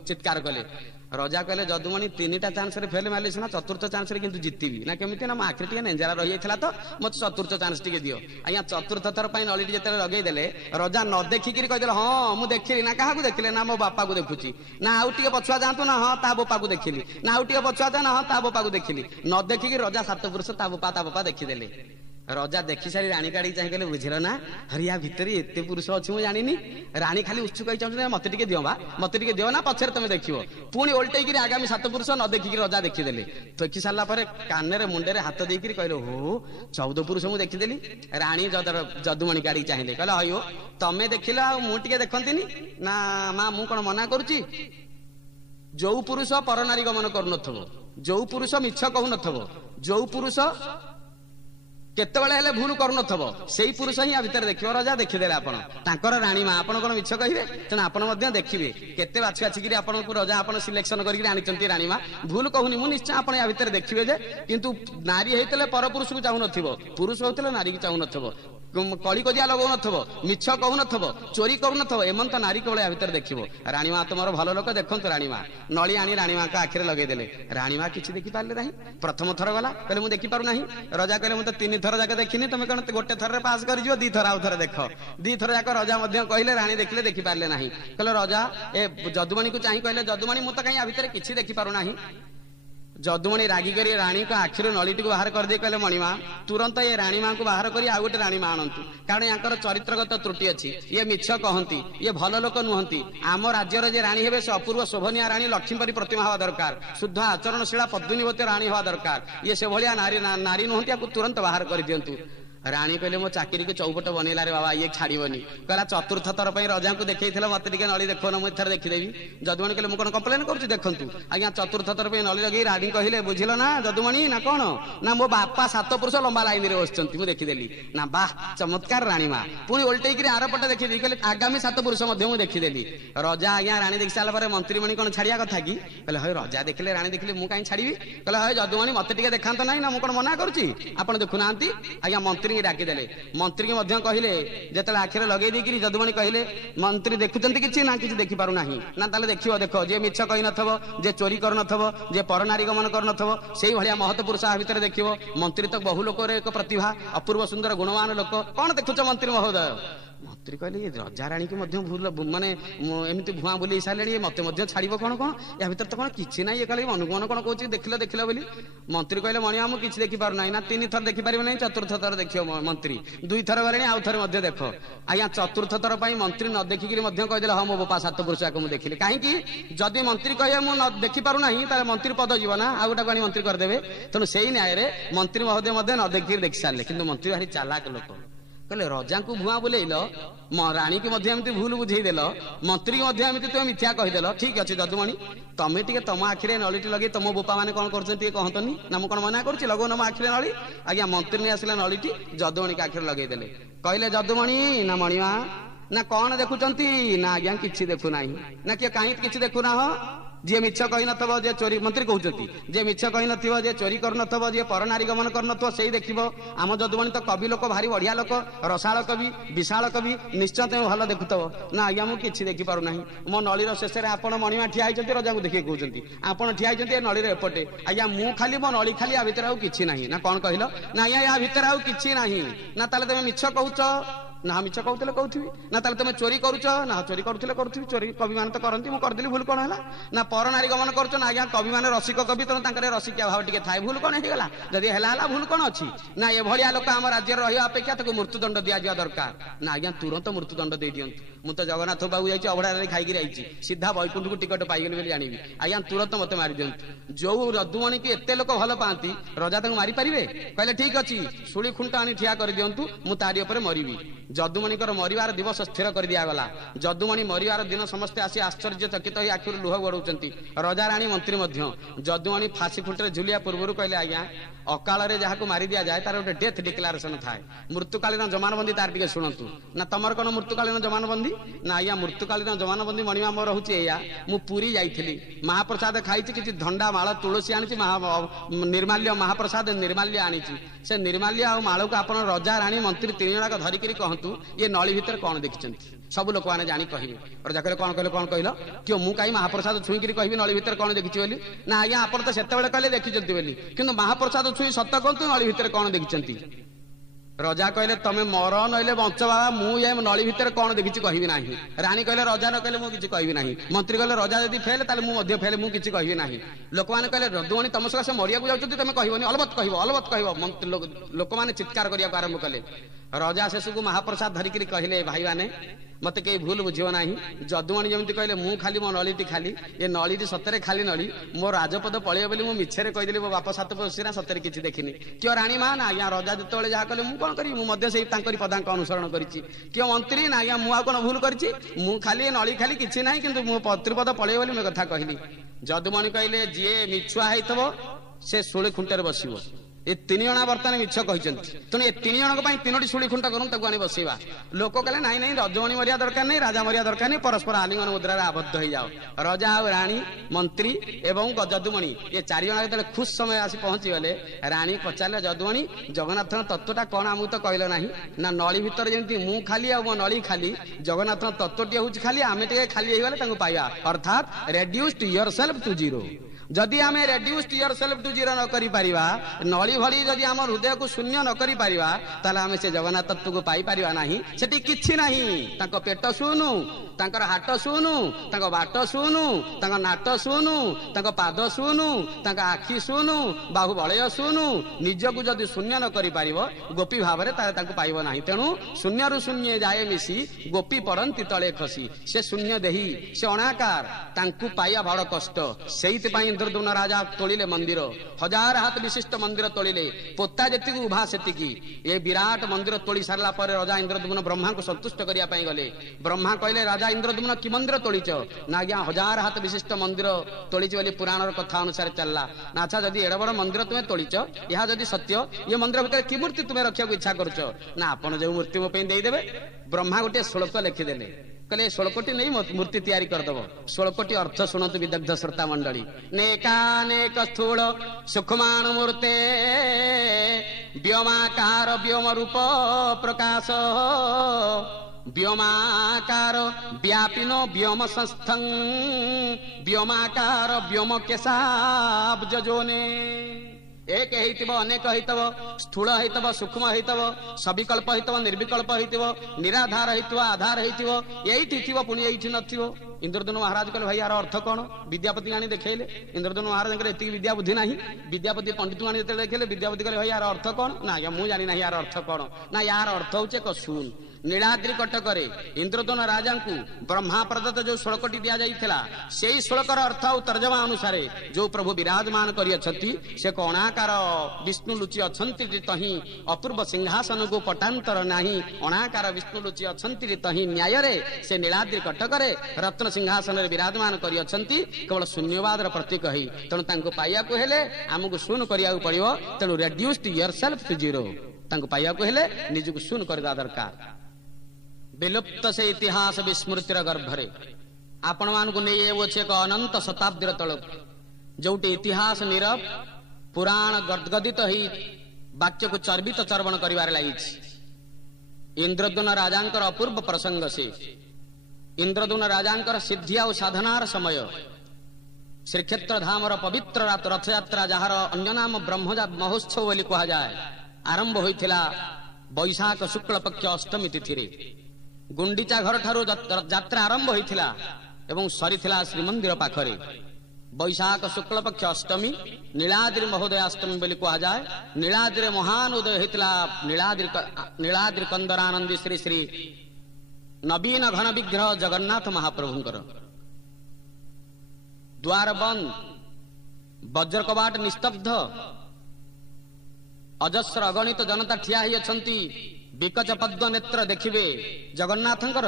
ଚିତ୍କାର କଲେ। ରଜା କହିଲେ ଯଦୁମଣି 3ଟା ଚାନ୍ସରେ ଫେଲ ମାରିଲି ସିନା, 4ର୍ଥ ଚାନ୍ସରେ କିନ୍ତୁ ଜିତିବି। ନା କେମିତି? ନା ମୋ ଆଖିରେ ଟିକେ ନେଞ୍ଜାରା ରହିଯାଇଥିଲା ତ, ମତେ 4ର୍ଥ ଚାନ୍ସ ଟିକେ ଦିଅ। ଆଜ୍ଞା 4ର୍ଥ ଥର ପାଇଁ ନଳୀଟି ଯେତେବେଳେ ଲଗେଇଦେଲେ, ରଜା ନ ଦେଖିକିରି କହିଦେଲେ ହଁ ମୁଁ ଦେଖିଲି। ନା କାହାକୁ ଦେଖିଲେ? ନା ମୋ ବାପାକୁ ଦେଖୁଛି। ନା ଆଉ ଟିକେ ପଛୁଆ ଯାଆନ୍ତୁ। ନା ହଁ ତା ବୋପାକୁ ଦେଖିଲି। ନା ଆଉ ଟିକେ ପଛୁଆ ଯା। ନା ହଁ ତା ବୋପାକୁ ଦେଖିଲି। ନ ଦେଖିକି ରଜା 7 ପୁରୁଷ ତା ବୋପା ଦେଖିଦେଲେ। ରଜା ଦେଖି ସାରି ରାଣୀ କାଢିକି ଚାହିଁ କହିଲେ ବୁଝିଲ ନା, ହରିଆ ଭିତରେ ଏତେ ପୁରୁଷ ଅଛି ମୁଁ ଜାଣିନି। ରାଣୀ ଖାଲି ଉତ୍ସୁକ ହେଇ ଚାହୁଁଛନ୍ତି ମତେ ଟିକେ ଦିଅ ବା, ମତେ ଟିକେ ଦିଅ ନା, ପଛରେ ତମେ ଦେଖିବ। ପୁଣି ଓଲଟେଇକିରି ଆଗାମୀ 7 ପୁରୁଷ ନ ଦେଖିକି ରଜା ଦେଖିଦେଲେ। ଦେଖି ସାରିଲା ପରେ କାନରେ ମୁଣ୍ଡରେ ହାତ ଦେଇକିରି କହିଲେ ହୋ 14 ପୁରୁଷ ମୁଁ ଦେଖିଦେଲି। ରାଣୀ ଯଦୁମଣି କାଢିକି ଚାହିଁଲେ, କହିଲେ ହଇଓ ତମେ ଦେଖିଲ ଆଉ ମୁଁ ଟିକେ ଦେଖନ୍ତିନି? ନା ମା ମୁଁ କଣ ମନା କରୁଛି? ଯୋଉ ପୁରୁଷ ପରନାରୀ ଗମନ କରୁନଥିବ, ଯୋଉ ପୁରୁଷ ମିଛ କହୁନଥିବ, ଯୋଉ ପୁରୁଷ କେତେବେଳେ ହେଲେ ଭୁଲ କରୁନଥିବ, ସେଇ ପୁରୁଷ ହିଁ ଆ ଭିତରେ ଦେଖିବ। ରଜା ଦେଖିଦେଲେ ଆପଣ ତାଙ୍କର ରାଣୀ ମା, ଆପଣ କଣ ମିଛ କହିବେ? ତେଣୁ ଆପଣ ମଧ୍ୟ ଦେଖିବେ। କେତେ ବାଛି ବାଛିକିରି ଆପଣଙ୍କୁ ରଜା ଆପଣ ସିଲେକ୍ସନ କରିକି ଆଣିଛନ୍ତି ରାଣୀ ମା। ଭୁଲ କହୁନି ମୁଁ, ନିଶ୍ଚୟ ଆପଣ ୟା ଭିତରେ ଦେଖିବେ ଯେ। କିନ୍ତୁ ନାରୀ ହେଇଥିଲେ ପରପୁରୁଷକୁ ଚାହୁଁନଥିବ, ପୁରୁଷ ହଉଥିଲେ ନାରୀକି ଚାହୁଁନଥିବ, କଳି କଜିଆ ଲଗାଉନଥିବ, ମିଛ କହୁନଥିବ, ଚୋରି କରୁନଥିବ, ଏମନ୍ତ ନାରୀ କେବଳ ୟା ଭିତରେ ଦେଖିବ। ରାଣୀମା ତୁମର ଭଲ ଲୋକ, ଦେଖନ୍ତୁ ରାଣୀମା। ନଳୀ ଆଣି ରାଣୀମାଙ୍କ ଆଖିରେ ଲଗେଇଦେଲେ। ରାଣୀମା କିଛି ଦେଖିପାରିଲେ ନାହିଁ। ପ୍ରଥମ ଥର ଗଲା, କହିଲେ ମୁଁ ଦେଖିପାରୁ ନାହିଁ। ରଜା କହିଲେ ମୁଁ ତ 3 ଥର ଯାକ ଦେଖିନି, ତମେ କଣ ଗୋଟେ ଥରରେ ପାସ୍ କରିଯିବ? 2 ଥର ଆଉ ଥରେ ଦେଖ। 2 ଥର ଯାକ ରଜା ମଧ୍ୟ କହିଲେ, ରାଣୀ ଦେଖିଲେ ଦେଖିପାରିଲେ ନାହିଁ। କହିଲେ ରଜା ଏ ଯଦୁମଣିକୁ ଚାହିଁ କହିଲେ ଯଦୁମଣି ମୁଁ ତ କାହିଁ ଆ ଭିତରେ କିଛି ଦେଖିପାରୁ ନାହିଁ। ଯଦୁମଣି ରାଗିକରି ରାଣୀଙ୍କ ଆଖିରୁ ନଳୀଟିକୁ ବାହାର କରିଦେଇ କହିଲେ ମଣିମା ତୁରନ୍ତ ଏ ରାଣୀ ମାଙ୍କୁ ବାହାର କରି ଆଉ ଗୋଟେ ରାଣୀ ମା ଆଣନ୍ତୁ, କାରଣ ୟାଙ୍କର ଚରିତ୍ରଗତ ତ୍ରୁଟି ଅଛି, ଇଏ ମିଛ କହନ୍ତି, ଇଏ ଭଲ ଲୋକ ନୁହନ୍ତି। ଆମ ରାଜ୍ୟର ଯେ ରାଣୀ ହେବେ ସେ ଅପୂର୍ବ ଶୋଭନୀୟ ରାଣୀ, ଲକ୍ଷ୍ମୀ ପରି ପ୍ରତିମା ହେବା ଦରକାର, ଶୁଦ୍ଧ ଆଚରଣଶୀଳା ପଦ୍ମିନୀବତୀ ରାଣୀ ହେବା ଦରକାର, ଇଏ ସେଭଳିଆ ନାରୀ ନୁହନ୍ତି, ୟାକୁ ତୁରନ୍ତ ବାହାର କରିଦିଅନ୍ତୁ। ରାଣୀ କହିଲେ ମୋ ଚାକିରିକୁ ଚୌପଟ ବନେଇଲାରେ ବାବା, ଇଏ ଛାଡିବନି। କହିଲା ଚତୁର୍ଥ ଥର ପାଇଁ ରଜାଙ୍କୁ ଦେଖେଇଥିଲା, ମତେ ଟିକେ ନଳୀ ଦେଖଉନ, ମୁଁ ଏଥର ଦେଖିଦେବି। ଯଦୁମଣି କହିଲେ ମୁଁ କଣ କମ୍ପ୍ଲେନ କରୁଛି, ଦେଖନ୍ତୁ। ଆଜ୍ଞା ଚତୁର୍ଥ ଥର ପାଇଁ ନଳୀ ଲଗେଇ ରାଣୀ କହିଲେ ବୁଝିଲ ନା ଯଦୁମଣି ନା କଣ, ନା ମୋ ବାପା 7 ପୁରୁଷ ଲମ୍ବା ଲାଇନରେ ବସିଛନ୍ତି, ମୁଁ ଦେଖିଦେଲି। ନା ବାଃ ଚମତ୍କାର ରାଣୀ ମା। ପୁଣି ଓଲଟେଇକିରି ଆରପଟେ ଦେଖିଦେଇ କହିଲେ ଆଗାମୀ 7 ପୁରୁଷ ମଧ୍ୟ ମୁଁ ଦେଖିଦେଲି। ରଜା ଆଜ୍ଞା ରାଣୀ ଦେଖି ସାରିଲା ପରେ ମନ୍ତ୍ରୀମଣି କଣ ଛାଡିବା କଥା କି? କହିଲେ ହଏ ରଜା ଦେଖିଲେ ରାଣୀ ଦେଖିଲେ ମୁଁ କାହିଁ ଛାଡିବି? କହିଲେ ହଏ ଯଦୁମଣି ମତେ ଟିକେ ଦେଖାନ୍ତ ନାହିଁ ନା, ମୁଁ କଣ ମନା କରୁଛି, ଆପଣ ଦେଖୁନାହାନ୍ତି। ଆଜ୍ଞା ମନ୍ତ୍ରୀ ଡାକିଦେଲେ, ମନ୍ତ୍ରୀ ମଧ୍ୟ କହିଲେ ଯେତେବେଳେ ଆଖିରେ ଲଗେଇ ଦେଇକିରି ଯଦୁମଣି କହିଲେ ମନ୍ତ୍ରୀ ଦେଖୁଛନ୍ତି କିଛି ନା କିଛି ଦେଖିପାରୁନାହିଁ, ନା ତାହେଲେ ଦେଖିବ, ଦେଖ ଯିଏ ମିଛ କହିନଥିବ, ଯିଏ ଚୋରି କରୁନଥିବ, ଯିଏ ପରନାରୀ ଗମନ କରୁନଥିବ, ସେଇଭଳିଆ ମହତ ପୁରୁଷ ଆ ଭିତରେ ଦେଖିବ। ମନ୍ତ୍ରୀ ତ ବହୁ ଲୋକର ଏକ ପ୍ରତିଭା, ଅପୂର୍ବ ସୁନ୍ଦର ଗୁଣବାନ ଲୋକ, କଣ ଦେଖୁଛ ମନ୍ତ୍ରୀ ମହୋଦୟ? ମନ୍ତ୍ରୀ କହିଲେ ରଜା ରାଣୀକୁ ମଧ୍ୟ ଭୁଲ ମାନେ ଏମିତି ଭୁଆଁ ବୁଲେଇ ସାରିଲେଣି, ମତେ ମଧ୍ୟ ଛାଡିବ କଣ କଣ, ୟା ଭିତରେ ତ କଣ କିଛି ନାହିଁ, ଏ କାଲି ମନକୁ ମନ କଣ କହୁଛି ଦେଖିଲ ଦେଖିଲ ବୋଲି। ମନ୍ତ୍ରୀ କହିଲେ ମଣିମା ମୁଁ କିଛି ଦେଖିପାରୁନାହିଁ। ନା 3 ଥର ଦେଖିପାରିବ ନାହିଁ, ଚତୁର୍ଥ ଥର ଦେଖିବ ମନ୍ତ୍ରୀ, 2 ଥର ଗଲେଣି, ଆଉ ଥରେ ମଧ୍ୟ ଦେଖ। ଆଜ୍ଞା ଚତୁର୍ଥ ଥର ପାଇଁ ମନ୍ତ୍ରୀ ନ ଦେଖିକିରି ମଧ୍ୟ କହିଦେଲେ ହଁ ମୋ ବାପା 7 ପୁରୁଷ ଆକୁ ମୁଁ ଦେଖିଲି। କାହିଁକି, ଯଦି ମନ୍ତ୍ରୀ କହିବେ ମୁଁ ଦେଖିପାରୁନାହିଁ ତାହେଲେ ମନ୍ତ୍ରୀ ପଦ ଯିବ ନା, ଆଉ ଗୋଟାକୁ ଆଣି ମନ୍ତ୍ରୀ କରିଦେବେ। ତେଣୁ ସେଇ ନ୍ୟାୟରେ ମନ୍ତ୍ରୀ ମହୋଦୟ ମଧ୍ୟ ନ ଦେଖିକିରି ଦେଖି ସାରିଲେ। କିନ୍ତୁ ମନ୍ତ୍ରୀ ଭାରି ଚାଲାକ ଲୋକ, କହିଲେ ରଜାଙ୍କୁ ଭୁଆଁ ବୁଲେଇଲ, ରାଣୀକି ମଧ୍ୟ ଏମିତି ଭୁଲ ବୁଝେଇଦେଲ, ମନ୍ତ୍ରୀକି ମଧ୍ୟ ଏମିତି ତୁମେ ମିଥ୍ୟା କହିଦେଲ। ଠିକ ଅଛି ଯଦୁମଣି, ତମେ ଟିକେ ତମ ଆଖିରେ ନଳୀଟି ଲଗେଇ ତମ ବୋପା ମାନେ କଣ କରୁଛନ୍ତି ଟିକେ କହନ୍ତନି, ନା ମୁଁ କଣ ମନା କରୁଛି, ଲଗଉନ ମୋ ଆଖିରେ ନଳୀ। ଆଜ୍ଞା ମନ୍ତ୍ରୀ ନେଇ ଆସିଲା ନଳୀଟି, ଯଦୁମଣିକି ଆଖିରେ ଲଗେଇଦେଲେ। କହିଲେ ଯଦୁମଣି ନା ମଣିମା ନା କଣ ଦେଖୁଛନ୍ତି? ନା ଆଜ୍ଞା କିଛି ଦେଖୁନାହିଁ। ନା କିଏ କାହିଁକି କିଛି ଦେଖୁନାହ? ଯିଏ ମିଛ କହିନଥିବ, ଯିଏ ଚୋରି, ମନ୍ତ୍ରୀ କହୁଛନ୍ତି, ଯିଏ ମିଛ କହିନଥିବ, ଯିଏ ଚୋରି କରୁନଥିବ, ଯିଏ ପରନାରୀ ଗମନ କରୁନଥିବ, ସେଇ ଦେଖିବ। ଆମ ଯଦୁମଣି ତ କବି ଲୋକ, ଭାରି ବଢିଆ ଲୋକ, ରସାଳ କବି, ବିଶାଳ କବି, ନିଶ୍ଚୟ ତମେ ଭଲ ଦେଖୁଥିବ। ନା ଆଜ୍ଞା ମୁଁ କିଛି ଦେଖିପାରୁନାହିଁ। ମୋ ନଳୀର ଶେଷରେ ଆପଣ ମଣିମା ଠିଆ ହେଇଛନ୍ତି, ରଜାଙ୍କୁ ଦେଖିକି କହୁଛନ୍ତି, ଆପଣ ଠିଆ ହେଇଛନ୍ତି ଏ ନଳୀର ଏପଟେ। ଆଜ୍ଞା ମୁଁ ଖାଲି, ମୋ ନଳୀ ଖାଲି, ଆ ଭିତରେ ଆଉ କିଛି ନାହିଁ। ନା କଣ କହିଲ? ନା ଆଜ୍ଞା ୟା ଭିତରେ ଆଉ କିଛି ନାହିଁ। ନା ତାହେଲେ ତମେ ମିଛ କହୁଛ? ନା ମିଛ କହୁଥିଲେ କହୁଥିବି। ନା ତାହେଲେ ତମେ ଚୋରି କରୁଛ? ନା ଚୋରି କରୁଥିଲେ କରୁଥିବି, ଚୋରି କବିମାନେ ତ କରନ୍ତି, ମୁଁ କରିଦେଲି, ଭୁଲ କଣ ହେଲା? ନା ପରନାରୀ ଗମନ କରୁଛ? ନା ଆଜ୍ଞା କବିମାନେ ରସିକ କବି, ତେଣୁ ତାଙ୍କର ରସିକିଆ ଭାବ ଟିକେ ଥାଏ, ଭୁଲ କଣ ହେଇଗଲା? ଯଦି ହେଲା ହେଲା, ଭୁଲ କଣ ଅଛି? ନା ଏଭଳିଆ ଲୋକ ଆମ ରାଜ୍ୟରେ ରହିବା ଅପେକ୍ଷା ତାକୁ ମୃତ୍ୟୁଦଣ୍ଡ ଦିଆଯିବା ଦରକାର। ନା ଆଜ୍ଞା ତୁରନ୍ତ ମୃତ୍ୟୁଦଣ୍ଡ ଦେଇଦିଅନ୍ତୁ। ମୁଁ ତ ଜଗନ୍ନାଥ ବାବୁ ଯାଇଛି, ଅଭଢାରେ ଖାଇକି ଆଇଛି, ସିଧା ବୈକୁଣ୍ଠକୁ ଟିକଟ ପାଇଗଲି ବୋଲି ଜାଣିବି। ଆଜ୍ଞା ତୁରନ୍ତ ମତେ ମାରିଦିଅନ୍ତୁ। ଯୋଉ ଯଦୁମଣିକି ଏତେ ଲୋକ ଭଲ ପାଆନ୍ତି, ରଜା ତାଙ୍କୁ ମାରିପାରିବେ? କହିଲେ ଠିକ ଅଛି, ଶୁଳି ଖୁଣ୍ଟ ଆଣି ଠିଆ କରିଦିଅନ୍ତୁ, ମୁଁ ତାରି ଉପରେ ମରିବି। ଯଦୁମଣିଙ୍କର ମରିବାର ଦିବସ ସ୍ଥିର କରି ଦିଆଗଲା। ଯଦୁମଣି ମରିବାର ଦିନ ସମସ୍ତେ ଆସି ଆଶ୍ଚର୍ଯ୍ୟଚକିତ ହୋଇ ଆଖିରୁ ଲୁହ ଗଡୁଛନ୍ତି, ରଜା ରାଣୀ ମନ୍ତ୍ରୀ ମଧ୍ୟ। ଯଦୁମଣି ଫାଶୀ ଖୁଣ୍ଟରେ ଝୁଲିବା ପୂର୍ବରୁ କହିଲେ ଆଜ୍ଞା ଅକାଳରେ ଯାହାକୁ ମାରି ଦିଆଯାଏ ତାର ଗୋଟେ ଡେଥ୍ ଡିକ୍ଲାରେସନ ଥାଏ, ମୃତ୍ୟୁକାଳୀନ ଜମାନବନ୍ଦୀ, ତାର ଟିକେ ଶୁଣନ୍ତୁ। ନା ତମର କଣ ମୃତ୍ୟୁକାଳୀନ ଜମାନବନ୍ଦୀ? ନା ଆଜ୍ଞା ମୃତ୍ୟୁକାଳୀନ ଜମାନବନ୍ଦୀ ମଣିମା ମୋର ହଉଛି ଏଇଆ, ମୁଁ ପୁରୀ ଯାଇଥିଲି, ମହାପ୍ରସାଦ ଖାଇଛି, କିଛି ଧଣ୍ଡା ମାଳ ତୁଳସୀ ଆଣିଛି, ନିର୍ମାଲ୍ୟ ମହାପ୍ରସାଦ ନିର୍ମାଲ୍ୟ ଆଣିଛି। ସେ ନିର୍ମାଲ୍ୟ ଆଉ ମାଳକୁ ଆପଣ ରଜା ରାଣୀ ମନ୍ତ୍ରୀ 3 ଜଣକ ଧରିକିରି କହନ୍ତୁ ଇଏ ନଳୀ ଭିତରେ କଣ ଦେଖିଛନ୍ତି। ସବୁ ଲୋକମାନେ ଜାଣି କହିବେ। ରଜା କହିଲେ କଣ କହିଲେ, କଣ କହିଲ? କିଏ ମୁଁ କାହିଁ ମହାପ୍ରସାଦ ଛୁଇଁକିରି କହିବି ନଳୀ ଭିତରେ କଣ ଦେଖିଛି ବୋଲି? ନା ଆଜ୍ଞା ଆପଣ ତ ସେତେବେଳେ କହିଲେ ଦେଖିଛନ୍ତି ବୋଲି, କିନ୍ତୁ ମହାପ୍ରସାଦ ଛୁଇଁ ସତ କହନ୍ତୁ ନଳୀ ଭିତରେ କଣ ଦେଖିଛନ୍ତି। ରଜା କହିଲେ ତମେ ମର ନଇଲେ ବଞ୍ଚ ବାବା, ମୁଁ ଏ ନଳୀ ଭିତରେ କଣ ଦେଖିଛି କହିବି ନାହିଁ। ରାଣୀ କହିଲେ ରଜା ନ କହିଲେ ମୁଁ କିଛି କହିବି ନାହିଁ। ମନ୍ତ୍ରୀ କହିଲେ ରଜା ଯଦି ଫେଲ ତାହେଲେ ମୁଁ ମଧ୍ୟ ଫେଲ, ମୁଁ କିଛି କହିବି ନାହିଁ। ଲୋକମାନେ କହିଲେ ଯଦୁମଣି ତମ ସକାଶେ ମରିବାକୁ ଯାଉଛନ୍ତି, ତମେ କହିବନି, ଅଲବତ କହିବ, ଅଲବତ କହିବ। ଲୋକମାନେ ଚିତ୍କାର କରିବାକୁ ଆରମ୍ଭ କଲେ। ରଜା ଶେଷକୁ ମହାପ୍ରସାଦ ଧରିକିରି କହିଲେ ଭାଇମାନେ ମତେ କେହି ଭୁଲ ବୁଝିବ ନାହିଁ। ଯଦୁମଣି ଯେମିତି କହିଲେ ମୁଁ ଖାଲି, ମୋ ନଳୀଟି ଖାଲି, ଏ ନଳୀଟି ସତରେ ଖାଲି ନଳୀ, ମୋ ରାଜପଦ ପଳେଇବ ବୋଲି ମୁଁ ମିଛରେ କହିଦେଲି, ମୋ ବାପ 7 ପୁରୁଷ ସତରେ କିଛି ଦେଖିନି। କିଏ ରାଣୀ ମା? ନା ଆଜ୍ଞା ରଜା ଯେତେବେଳେ ଯାହା କଲେ ମୁଁ କଣ କରିବି, ମୁଁ ମଧ୍ୟ ସେଇ ତାଙ୍କରି ପଦାଙ୍କ ଅନୁସରଣ କରିଛି। କିଏ ମନ୍ତ୍ରୀ? ନା ଆଜ୍ଞା ମୁଁ ଆଉ କଣ ଭୁଲ କରିଛି, ମୁଁ ଖାଲି ନଳୀ ଖାଲି କିଛି ନାହିଁ, କିନ୍ତୁ ମୋ ପତ୍ରିପଦ ପଳେଇବ ବୋଲି ମୁଁ କଥା କହିଲି। ଯଦୁମଣି କହିଲେ ଯିଏ ମିଛୁଆ ହେଇଥିବ ସେ ଶୂଳି ଖୁଣ୍ଟରେ ବସିବ। ଏ 3 ଜଣ ବର୍ତ୍ତମାନ ମିଛ କହିଛନ୍ତି, ତେଣୁ ଏ 3 ଜଣଙ୍କ ପାଇଁ 3ଟି ଶୂଳି ଖୁଣ୍ଟ କରନ୍ତୁ, ତାକୁ ଆଣି ବସେଇବା। ଲୋକ କହିଲେ ନାଇଁ ନାଇଁ ଯଦୁମଣି ମରିବା ଦରକାର ନାହିଁ, ରାଜା ମରିବା ଦରକାର ନାହିଁ, ପରସ୍ପର ଆଲିଙ୍ଗନ ମୁଦ୍ରାରେ ଆବଦ୍ଧ ହେଇଯାଅ। ରଜା ଆଉ ରାଣୀ, ମନ୍ତ୍ରୀ ଏବଂ ଯଦୁମଣି ଏ 4 ଜଣ ଯେତେବେଳେ ଖୁସ୍ ସମୟ ଆସି ପହଞ୍ଚିଗଲେ, ରାଣୀ ପଚାରିଲେ ଯଦୁମଣି ଜଗନ୍ନାଥଙ୍କ ତତ୍ତ୍ୱଟା କଣ ଆମକୁ ତ କହିଲ ନାହିଁ। ନା ନଳୀ ଭିତରେ ଯେମିତି ମୁଁ ଖାଲି ଆଉ ମୋ ନଳୀ ଖାଲି, ଜଗନ୍ନାଥଙ୍କ ତତ୍ତ୍ୱଟି ହଉଛି ଖାଲି, ଆମେ ଟିକେ ଖାଲି ହେଇଗଲେ ତାଙ୍କୁ ପାଇବା, ଅର୍ଥାତ୍ ରେଡ୍ୟୁସ୍ଡ ୟୋରସେଲ୍ଫ ଟୁ ଜିରୋ। जदि आम रेड्यूस्ड योरसेल्फ टू जीरो न करि परिबा नली भली जदि आम हृदय को शून्य न करि परिबा ताले आम से जगन्नाथ तत्व को पाई परिबा नाही सेठी किछि नाही तांको पेट सुनु तांकर हाट सुनु तांको बाट सुनु तांको नाट सुनु तांको पाद सुनु तांको आखि सुनु बाहु बलय सुनु निजको जदि शून्य न करि परिबो गोपी भावरे ताले तांको पाइबो नाही तेणु शून्य रु शून्य जाए मिसी गोपी पड़ंती तले खसी से शून्य देही से अणाकार तांको पाइया बड़ कष्ट सेहित पई इंद्रद्युम्न राजा तोलिले मंदिर 1000 हाथ विशिष्ट मंदिर तोलिले पोता जेति उभा सेतिकी ये विराट मंदिर तोली सारला पर राजा इंद्रद्युम्न ब्रह्मा को संतुष्ट करिया पई गले ब्रह्मा कहले राजा इंद्रद्युम्न कि मंदिर तोलिच ना आज्ञा 1000 हाथ विशिष्ट मंदिर तोलिच बोली पुराणर कथा अनुसार चलला ना अच्छा जदि एड बड़ मंदिर तुमे तोलिच यहा जदि सत्य ये मंदिर भितर कि मूर्ति तुमे रखिया को इच्छा करछ ना आपण जे मूर्ति मो पे देई देबे ब्रह्मा गोटे श्लोक लिखि देले कहले 16 कोटी नहीं मूर्ति तैयारी करदब 16 कोटी अर्थ शुणतु विदग्ध श्रोता मंडली नेकानेक स्थूल सूक्ष्माण मूर्ते व्योमाकार व्योम रूप प्रकाश व्योमाकार व्यापिनो व्योम संस्थं व्योमाकार व्योम केशाब्ज जोने एक हेइतबो अनेक हेइतबो स्थूल हेइतबो सूक्ष्म हेइतबो सविकल्प हेइतबो निर्विकल्प हेइतबो निराधार हेइतबो आधार हेइतबो एइठी थिबो पुनी एइठी नथिबो इंद्रद्युम्न महाराज कहले भाई यार अर्थ कोन विद्यापति आनी देखेले इंद्रद्युम्न महाराज करे एति विद्या बुद्धि नाही विद्यापति पंडित आनी देते देखेले विद्यापति कहले भाई यार अर्थ कोन ना या मु जानि नाही यार अर्थ कोन ना यार अर्थ होचे को सुन नीलाद्रि कटकरे इंद्रद्युम्न राजा को ब्रह्मा प्रदत्त जो 16 कोटी दिया जाइथिला सेही 16 अर्थ और तर्जमा अनुसार जो प्रभु विराजमान करि अछंती से कोणाकार विष्णु लुचि अछंती तही अपूर्व सिंहासन को पटांतर नाही अणाकार विष्णु लुचि अछंती तही न्याय रे से नीलाद्रि कटकरे रत्न सिंहासन रे विराजमान करि अछंती केवल शून्यवाद र प्रतीक है तेणु तांको पाइया को हेले हमको शून्य करिया को पड़िबो तेणु रेड्यूस्ड योरसेल्फ टू जीरो तांको पाइया को हेले निजको शून्य करदा दरकार विलुप्त से इतिहास विस्मृतिर गर्भरे आपण मान को नहीं अच्छे एक अनंत शताब्दी तलक जोटी इतिहास नीरव पुराण गदगदित ही वाक्य को चर्बित चर्वण करिवार लगी इंद्रद्युम्न राजांकर अपूर्व प्रसंग से इंद्रद्युम्न राजांकर सिद्धि और साधनार समय श्रीक्षेत्र धामर पवित्र रथयात्रा जार अन्य नाम ब्रह्म महोत्सव बोली कहा जाए आरंभ होइथिला बैशाख शुक्ल पक्ष अष्टमी तिथि गुंडीचा घर ठारू यात्रा आरंभ होइथिला एवं सरीथिला श्रीमंदिर पाखरे बैशाख शुक्ल पक्ष अष्टमी नीलाद्रि महोदय अष्टमी बोली कहा जाए नीलाद्रि महान उदय होइथिला नीलाद्रि कंदरानंदी श्री श्री नवीन घन विग्रह जगन्नाथ महाप्रभुंकर द्वार बंद वज्र कबाट निस्तब्ध अजस्र अगणित जनता ठिया ही अछंती विकच पद्म नेत्र देखिबे जगन्नाथंकर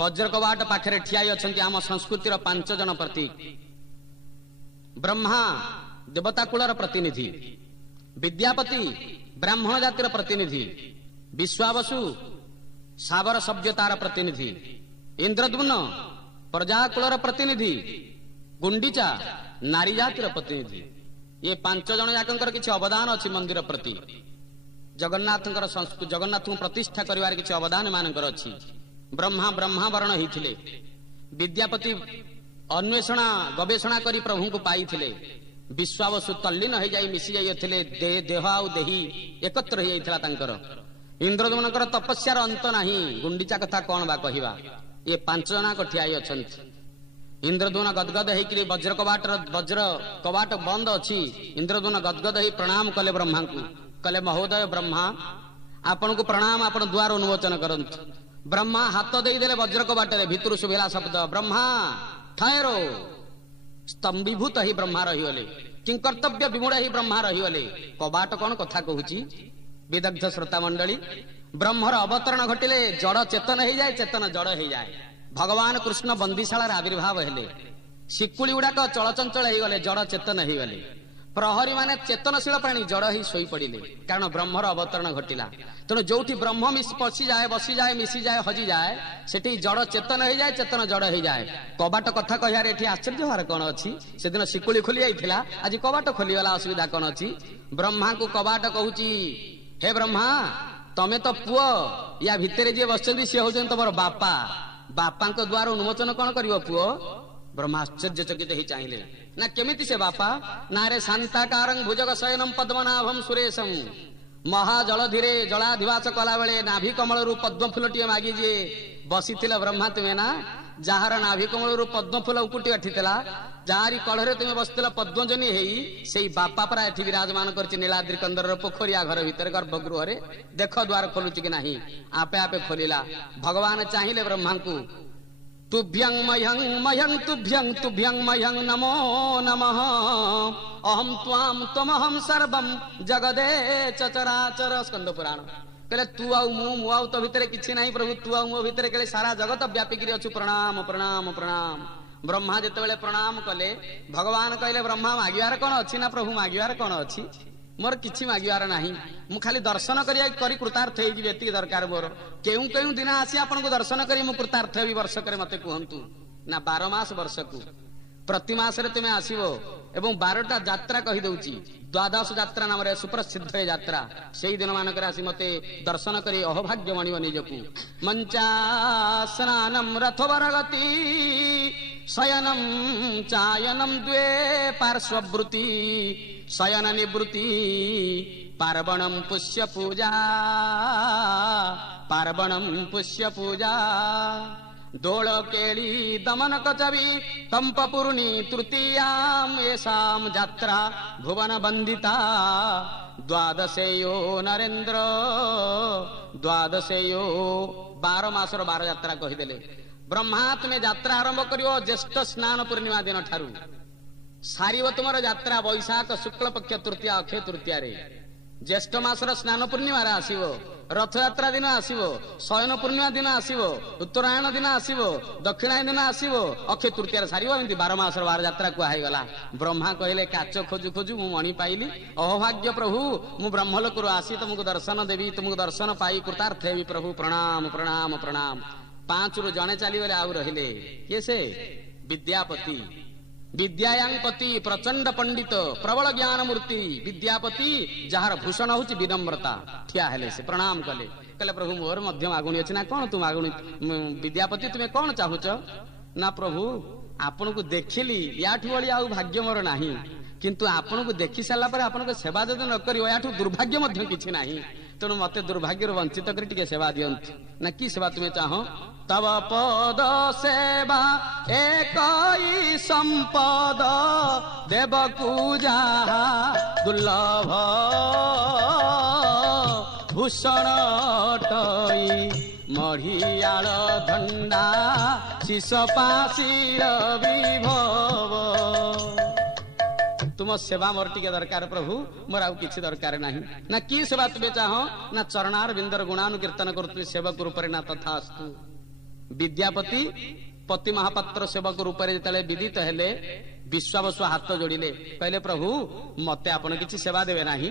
वज्र कबाट पाखरे ठिया ही अछंती आम संस्कृतिर 5 जन प्रतीक ब्रह्मा देवता कुलर प्रतिनिधि विद्यापति ब्राह्मण जातिर प्रतिनिधि विश्वावसु सावर सभ्यतार प्रतिनिधि इंद्रद्युम्न प्रजाकुलर प्रतिनिधि गुंडीचा नारी जातिर प्रतिनिधि ये 5 जन जाकर किसी अवदान अच्छी मंदिर प्रति जगन्नाथ को प्रतिष्ठा करिवार किसी अवदान मानकर अच्छी ब्रह्मा ब्रह्मावरण होते विद्यापति अन्वेषणा गवेषणा करी प्रभु को पाई विश्वावसु तल्लीन हो जाई मिसी जाइए देह आउ देही एकत्र हो जाता इंद्रद्युम्न तपस्यार अंत नहीं गुंडीचा कथा कौन बा कहवा ये 5 जनाक ठिया अछंती इंद्रद्युम्न गदगद होकर वज्र कबाट बंद अच्छी इंद्रद्युम्न गदगद हो प्रणाम कले ब्रह्मा को कले महोदय ब्रह्मा आपण को प्रणाम आपण द्वार उन्मोचन करंतु ब्रह्मा हाथ देदेले वज्र कबाट भितर शुभिला शब्द ब्रह्मा ठहरो स्तंभीभूत ही ब्रह्मा रहीगले कि कर्तव्य विमूढ़ ही ब्रह्मा रहीगले कबाट कौन कथा कहूची विदग्ध श्रोता मंडली ब्रह्मर अवतरण घटिले जड़ चेतन हो जाए चेतन जड़ हो जाए भगवान कृष्ण बंदीशाला आविर्भाव हेले शिकुड़ी गुड़ाक चलचंचल हो गले जड़ चेतन हो गले प्रहरी माने चेतनशील प्राणी जड़ ही शोई पड़िले कारण ब्रह्मर अवतरण घटिला तेणु जोठी ब्रह्म पशि जाए बसी जाए मिसी जाए हजि जाए सेठी जड़ चेतन हो जाए चेतन जड़ हो जाए कबाट कथा कहियार एठी आश्चर्य हर कौन अच्छी से दिन शिकुड़ी खोली जाइथिला आज कबाट खोलीगला असुविधा कौन अच्छी ब्रह्मा को कबाट कहूची हे ब्रह्मा तमे तो पुओ या भितरे जे बसचंदी से होजन तमर बापा बापा द्वार उन्मोचन कौन करिवो पुओ ब्रह्मा आश्चर्यचकित ही चाहिए ना केमिति से बापा ना रे शांताकारं भुजग शयनम पद्मनाभम सुरेशम महाजलधीरे जलाधिवास कला बेले नाभि कमल रु पद्म फूलटीए मागी जे बसी ब्रह्मा तुम्हें ना जार नाभि कमल रु पद्म फूल उकुटी आठिला जारी कढ़े तुम्हें बसला पद्मजनी से बापा परा एठी विराजमान कर नीलाद्रि कंदर पोखरिया घर भितर गर्भगृह देख द्वार खोलुची कि नहीं आपे आपे खोलिला भगवान चाहिए ब्रह्मा को तुभ्यं मह्यं मह्यं तुभ्यं मह्यं नमो नमः अहम त्वाम त्वमहम सर्वं जगदे चराचर स्कंद पुराण कहले तू आउ मु आउ तो भितर किछि नहीं प्रभु तू आउ मो भितर कहले सारा जगत व्यापिकी अच्छु प्रणाम प्रणाम प्रणाम ब्रह्मा जिते प्रणाम कले भगवान कहले ब्रह्मा मागिवार कौन अच्छी ना प्रभु मागिवार कौन अच्छी मोर किछि मागिवार नाही मु खाली दर्शन करी कृतार्थ हेगी एति दरकार मोर केउ केउ दिन आसी आपन को दर्शन करी मु कृतार्थ हेबी वर्ष करे मते कहंतु ना 12 मास वर्ष को प्रति मास रे तुमे आसीबो एवं 12टा यात्रा कहि दउची द्वादश यात्रा नाम रे सुप्रसिद्ध यात्रा सेही दिन मानकर आसी मते दर्शन करी अहोभाग्य मणिव निजकु मंचा स्नानम रथवरगति शयनम चायनम द्वे पार्श्ववृत्ति शयन निवृत्ति पार्वणम पुष्य पूजा पार्वणम पुष्य पूजा दोल केली दमन कचवी कंपपुरुनी तृतीयाम येषाम यात्रा भुवन बंदिता द्वादशेयो नरेंद्र द्वादशेयो 12 मासर 12 यात्रा कहिदेले ब्रह्मा तुम्हें यात्रा आरंभ करियो ज्येष्ठ स्नान पूर्णिमा दिन ठारू सारिव तुमर यात्रा वैशाख शुक्ल पक्ष तृतीया अक्षय तृतीया रे ज्येष्ठ मासर स्नान पूर्णिमा रे आसीबो रथ यात्रा दिन आसीबो शयन पूर्णिमा दिन आसीबो उत्तरायण दिन आसीबो दक्षिणायन दिन आसीबो अक्षय तृतीया रे सारिबो एमती 12 मासर 12 यात्रा को आइ गला ब्रह्मा कहले काच खोजु खोजु मु मणि पाइली अहोभाग्य प्रभु मु ब्रह्मलोक रु आसी तुमको दर्शन देवी तुमको दर्शन पाई कृतार्थ हेबी प्रभु प्रणाम प्रणाम प्रणाम 5 रु जणे चली गले आउ रहिले के से विद्यापति विद्यायांपति प्रचंड पंडित प्रबल ज्ञान मूर्ति विद्यापति जार भूषण होची विनम्रता ठिया हेले से प्रणाम कले कहले प्रभु मोर मध्यम आगुणी अछि ना कोन तुम आगुणी विद्यापति तुम्हें कोन चाहुच ना प्रभु आपन को देखिली याठू वाली आउ भाग्य मोर नाही किंतु आपन को देखि साला पर आपन को सेवा जद न करियो याठू दुर्भाग्य मध्य किछि नाही तेणु मते दुर्भाग्य वंचित करी टिके सेवा दियंत ना की सेवा तुम्हें चाहो तव पद सेवा एकई संपद देव पूजा दुर्लभ भूषण टई मढ़ियाल धंडा शिष पाशीर विभव तुम सेवा मोर टिके दरकार प्रभु मोर आउ किछि दरकार नाही ना की सेवा तुमे चाहो ना चरणार बिंदर गुणानुकीर्तन करतु सेवक रूप ना तथास्तु विद्यापति पति महापात्र सेवक रूप से विदित हेले विश्वावसु हाथ जोड़िले कहले प्रभु मते आपण किछि सेवा देवे नाही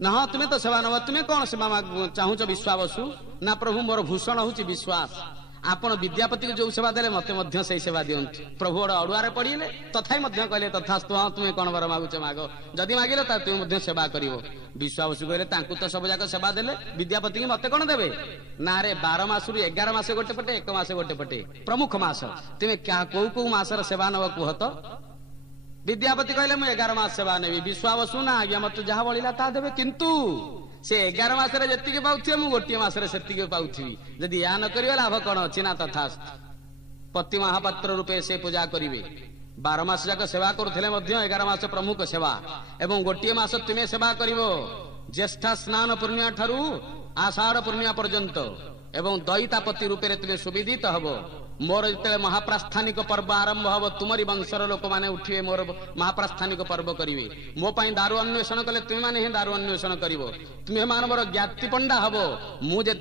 ना तुम्हें तो सेवा नब तुम्हें कौन सेवा चाहूच विश्वावसु ना प्रभु मोर भूषण होची विश्वास आपण विद्यापति जो सेवा देले मते मध्य से सेवा दियंतु प्रभु अड़ुआरे पड़िले तथापि मध्य कहले तथास्तु तुम्हें कौन बर मागुच माग जदि मागिले ता तुम मध्य सेवा करिवो विश्वावसु कहले तांकु तो सब जाक सेवा देले विद्यापति की मते कौन देबे ना रे 12 मास रु 11 मास गोटे पटे 1 मास गोटे पटे प्रमुख मास तुम्हें क्या को मासर सेवा नब कहत विद्यापति कहले मु 11 मास सेवा नेबी विश्वावसु ना आज्ञा मत जहा बळिला ता देबे किंतु से 11 मासरे जेतिके पाउथिबे मु गोटे मासरे सेतिके पाउथिबी जदि या न करिवे लाभ कोन अछि ना तथास्तु पति महापात्र रूपे से पूजा करिवे 12 मास जाक सेवा करुथिले मध्य 11 मास प्रमुख सेवा एवं गोटे मास तुमे सेवा करिवो ज्येष्ठ स्नान पूर्णिमा ठारू आषाढ़ पूर्णिमा पर्यंत एवं दैतापति रूपे तुमे सुविदित हबो मोर जिते महाप्रास्थानिक पर्व आरंभ हम तुमरी वंशर लोक मैंने उठे मोर महाप्रास्थानिक पर्व करेंगे मो दारु अन्वेषण कले तुम्हें माने दारु अन्वेषण कर तुम्हें मान मोर ज्ञाति पंडा हम मुझे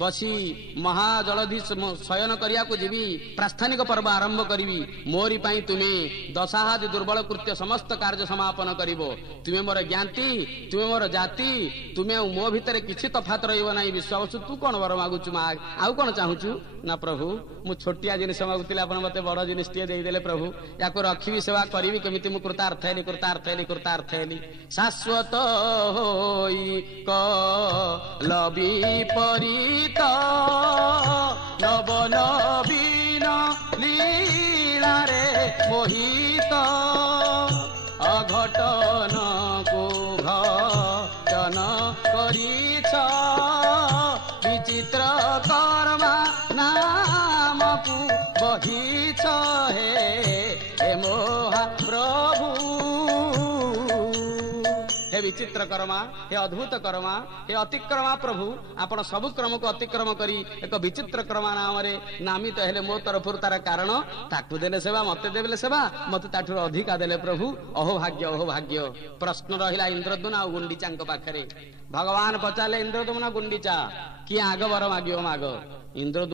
बसी महाजलधि शयन करिया को जीवी प्रास्थानिक पर्व आरंभ करी मोरी पाई तुम्हें दशाहादि दुर्बल कृत्य समस्त कार्य समापन कर तुम्हें मोर ज्ञाति तुम्हें मोर जाति तुम्हें मो भितर किसी तफात रहा विश्वास तू कौन वर मागुचु माग आउ कौन चाहूचु ना प्रभु मु छोटिया जिनिस मागुतिले आपण मते बड़ जिनिस टिए देई देले प्रभु याको रखिबी सेवा करिवि केमिति मु कृतार्थ हेली शाश्वत होई क लबी परित नव नवीन लीला କରିଛ ବିଚିତ୍ର କର୍ମା ନାମକୁ ବହିଛ ହେ ମହାପ୍ରଭୁ। हे विचित्र कर्मा, हे अद्भुत कर्मा, हे अतिक्रमा प्रभु, आपण सब क्रम को अतिक्रम करी एक विचित्र कर्मा नाम रे नामित हेले मो तरफ तार कारण ताकू देले सेवा मते देले सेवा मते ताठुर अधिका देले प्रभु। अहो भाग्य। प्रश्न रहिला इंद्रद्युम्न आ गुंडीचांक पाखरे। भगवान पचाले इंद्रद्युम्न गुंडीचा कि आग वर मागियो माग। इंद्र